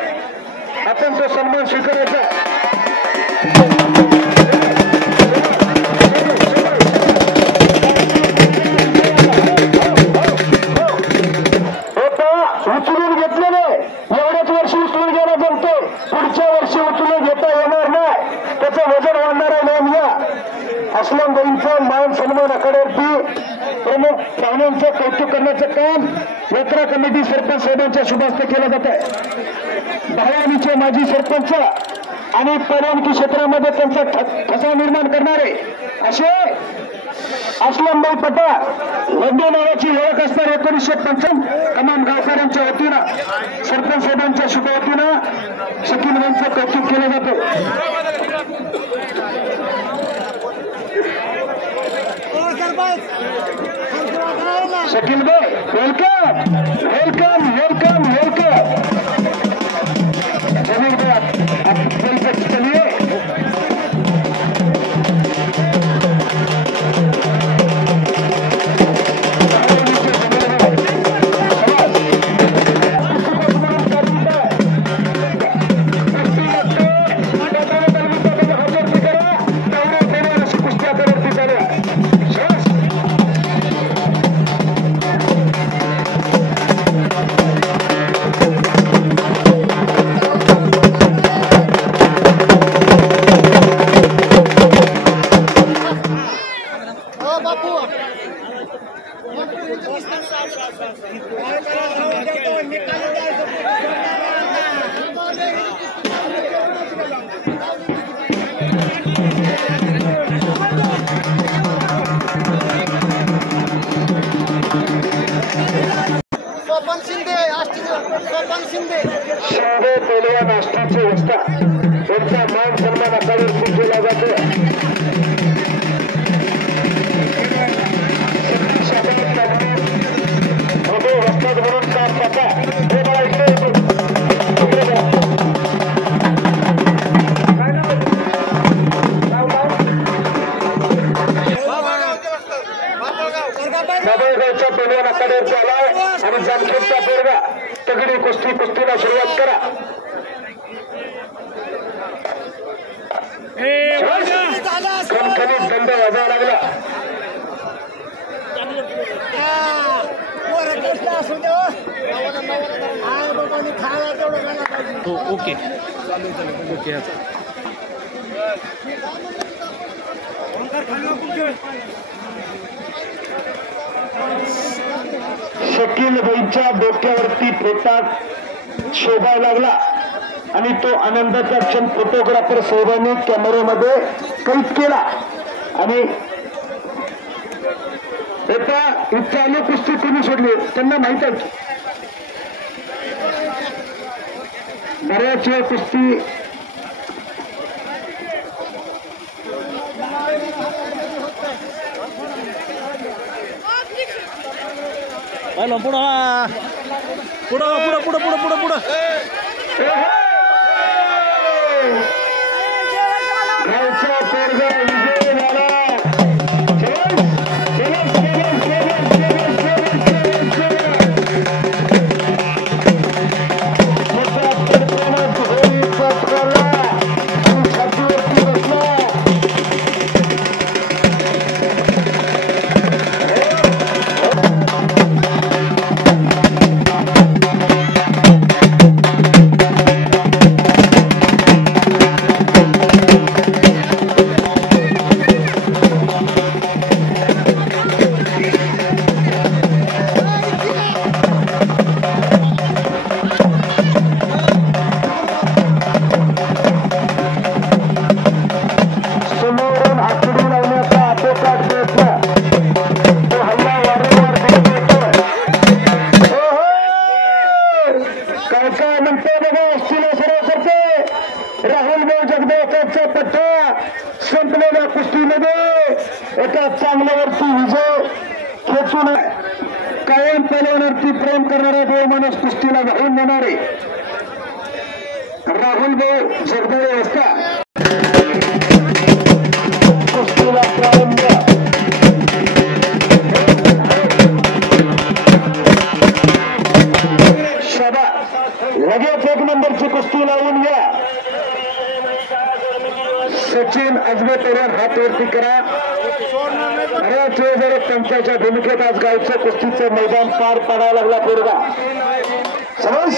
आपण तो सन्मान स्वीकारायचा. उचलून घेतलेले एवढ्याच वर्षी उचलून घ्यायला जमते. पुढच्या वर्षी उचलून घेता येणार नाही. त्याचं वजन वाढणार आहे. नाम या असलम भाईंचा मान सन्मान आकड्यावरती प्रमुख पाहुण्यांचं कौतुक करण्याचं काम यात्रा कमिटी सरपंच साहेबांच्या शुभास्ते केलं जात आहे. भावानीचे माजी सरपंच आणि पैलवानकी क्षेत्रामध्ये त्यांचा ठसा निर्माण करणारे असे असलमभाई पठार वड्डे नावाची ओळख असणारे 1955 तमाम गावकऱ्यांच्या वतीनं सरपंच साहेबांच्या शुभ वतीनं शकील यांचं कौतुक केलं जातं. शकील भाई वेलकम वेलकम वेलकम वेलकम. जमीन भाई आप चलिए. शिंदे पैलवान आष्टीचे वस्ता त्यांचा मान सन्मान आकारावरती केला जातो. वस्तात म्हणून काम पाहता हे मला इकडे बाबळगावच्या पैलवान आखाड्यावरती आलाय आणि जामखेडचा पोरगा तगडी कुस्तीला सुरुवात करा. खणखणीत दंड वाजावा लागला. Okay okay. शकील भाईच्या डोक्यावरती फेटा शोधायला लागला आणि तो आनंदाचा क्षण फोटोग्राफर साहेबांनी कॅमेऱ्यामध्ये कैद केला. आणि एका चालू कुस्ती कोणी सोडली त्यांना माहित आहे. बऱ्याच वेळ कुस्ती पुढं पुढं पुढं पुढं पुढं पुढं गावचा पोरगा विजय झाला. राहुल भाऊ जगदेवचा पट्टा संपलेल्या कुस्तीमध्ये एका चांगल्यावरती विजय खेचून कायम पैलवानावरती प्रेम करणारा देव माणूस कुस्तीला वाहून नेणारे राहुल भाऊ जगदेव असता कुस्तीला प्रारंभ. लगेच 1 नंबरची कुस्ती लावून घ्या. सचिन अजमेर हात वरती करा. बऱ्याच वेळ जर पंचाच्या भूमिकेत आज गावचं कुस्तीचं मैदान पार पाडायला लागला पोरगा. समज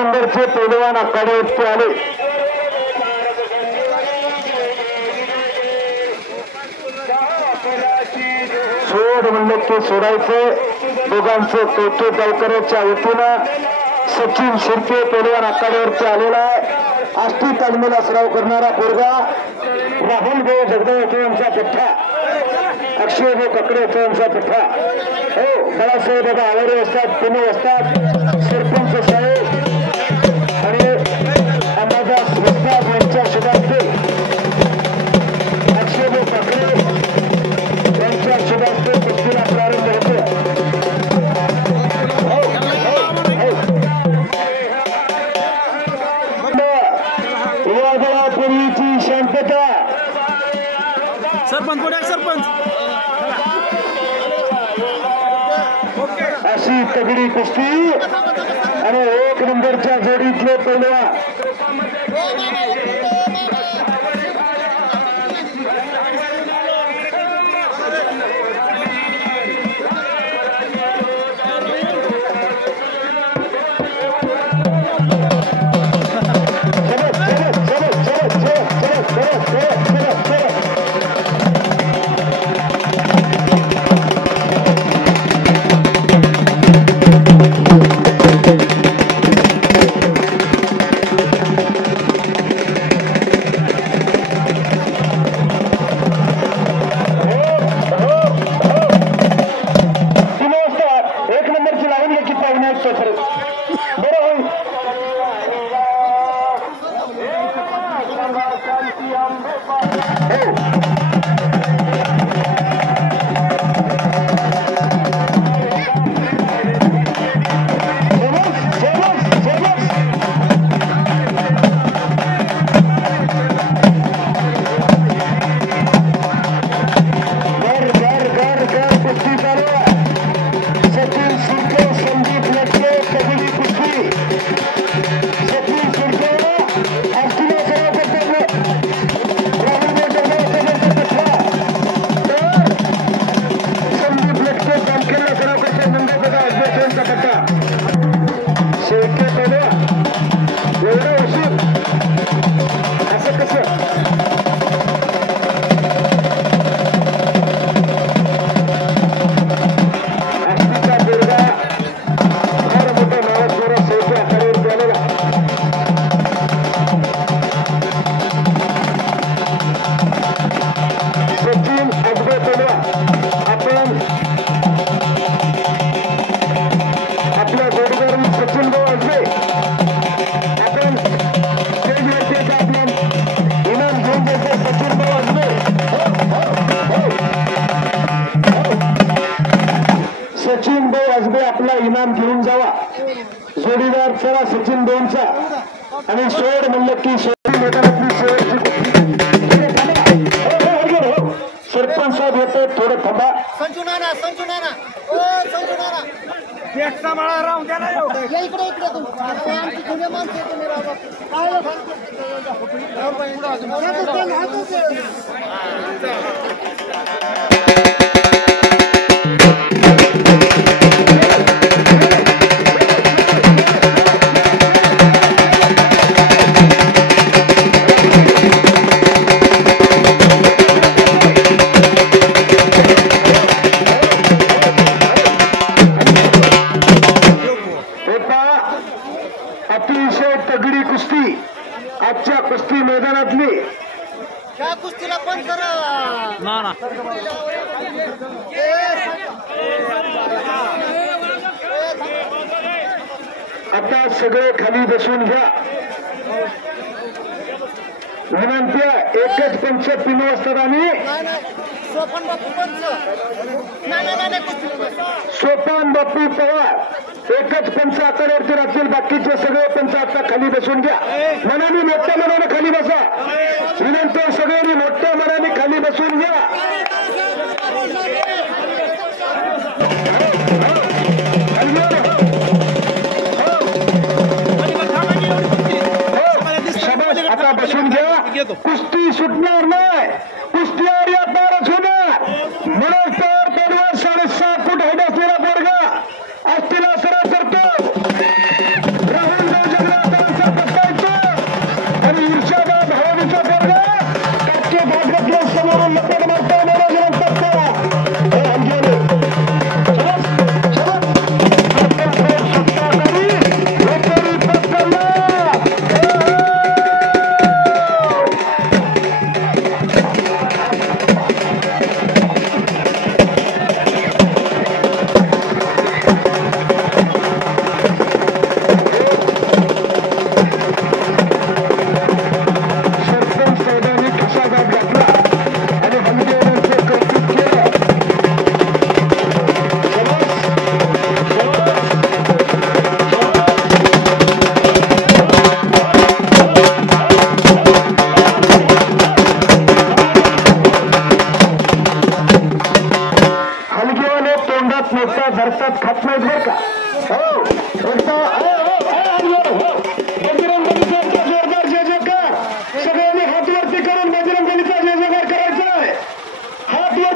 नंबरचे पैलवान आखाड्यावरती आले. सोड म्हणलं की सोडायचं. दोघांचं कौतुक गावकऱ्याच्या वतीनं सचिन शिर्के पैलवान आखाड्यावरती आलेला आहे. आष्टी तालमीला सराव करणारा पोरगा राहुल भाऊ जगदव यांचा पठ्ठा, अक्षय भाऊ ककडे यांचा पठ्ठा. हो बाळासाहेब बाबा आवारे असतात, पुणे असतात, सरपंच साहेब आणि अंबादास वस्ताद यांच्या शुभास्ते अक्षय भाऊ ककडे यांच्या शुभास्ते कुस्तीला प्रारंभ होतो. पूर्वीची शांतता. सरपंच पुढे सरपंच. अशी तगडी कुस्ती आणि 1 नंबरच्या जोडीतले पैलवान. सचिन भाऊ आजबे आपला इनाम घेऊन जावा. जोडीदार चला सचिन भाऊंचा आणि सोड म्हणलं की मैदानातली सरपंच साहेब येते. थोडं थांबा. संजू नाना ओ संजू नाना पेटचा माळा राहून द्या ना. या इकडे तुम्ही आमची जुने माणसं तुम्ही राहता अतिशय तगडी कुस्ती आजच्या कुस्ती मैदानातली. ह्या कुस्तीला पण करा ना ना. आता सगळे खाली बसून घ्या. विनंती आहे. एकच पंच पिनू असतात आणि सोपान बापू पंच सोपान बापू पवार एकच पंच आकड्यावरती राहतील. बाकीचे सगळे पंच आता खाली बसून घ्या. मनाने मोठ्या मनाने खाली बसा. विनंती सगळ्यांनी मोठ्या मनाने खाली बसून घ्या. आता बसून घ्या. कुस्ती सुटणार नाही. कुस्तीवर या पारच होणार. म्हणून तर पैलवान 7.5 फूट हाईट असलेला पोरगा असतील सरळ करतो. राहुल जगदव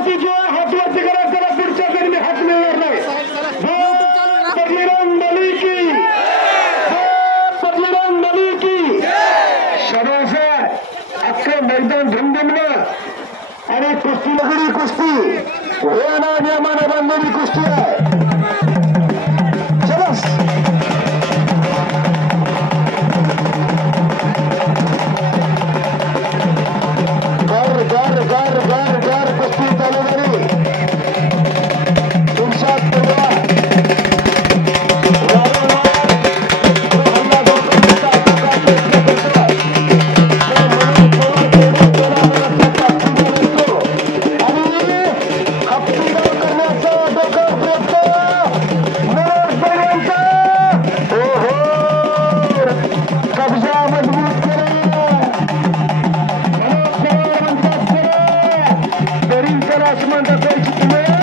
वरती जो हात वरती करा त्याला पुढच्या कधी हात मिळणार नाही बजरंग बली की बजरंग बली की शरोसर अख्खं मैदान धुमधुमलं आणि कुस्ती लगडी कुस्ती वेळा नियमाने बांधलेली कुस्ती आहे चलस गार गार गार गार कुस्ती चालू झाली तुमच्या आसमान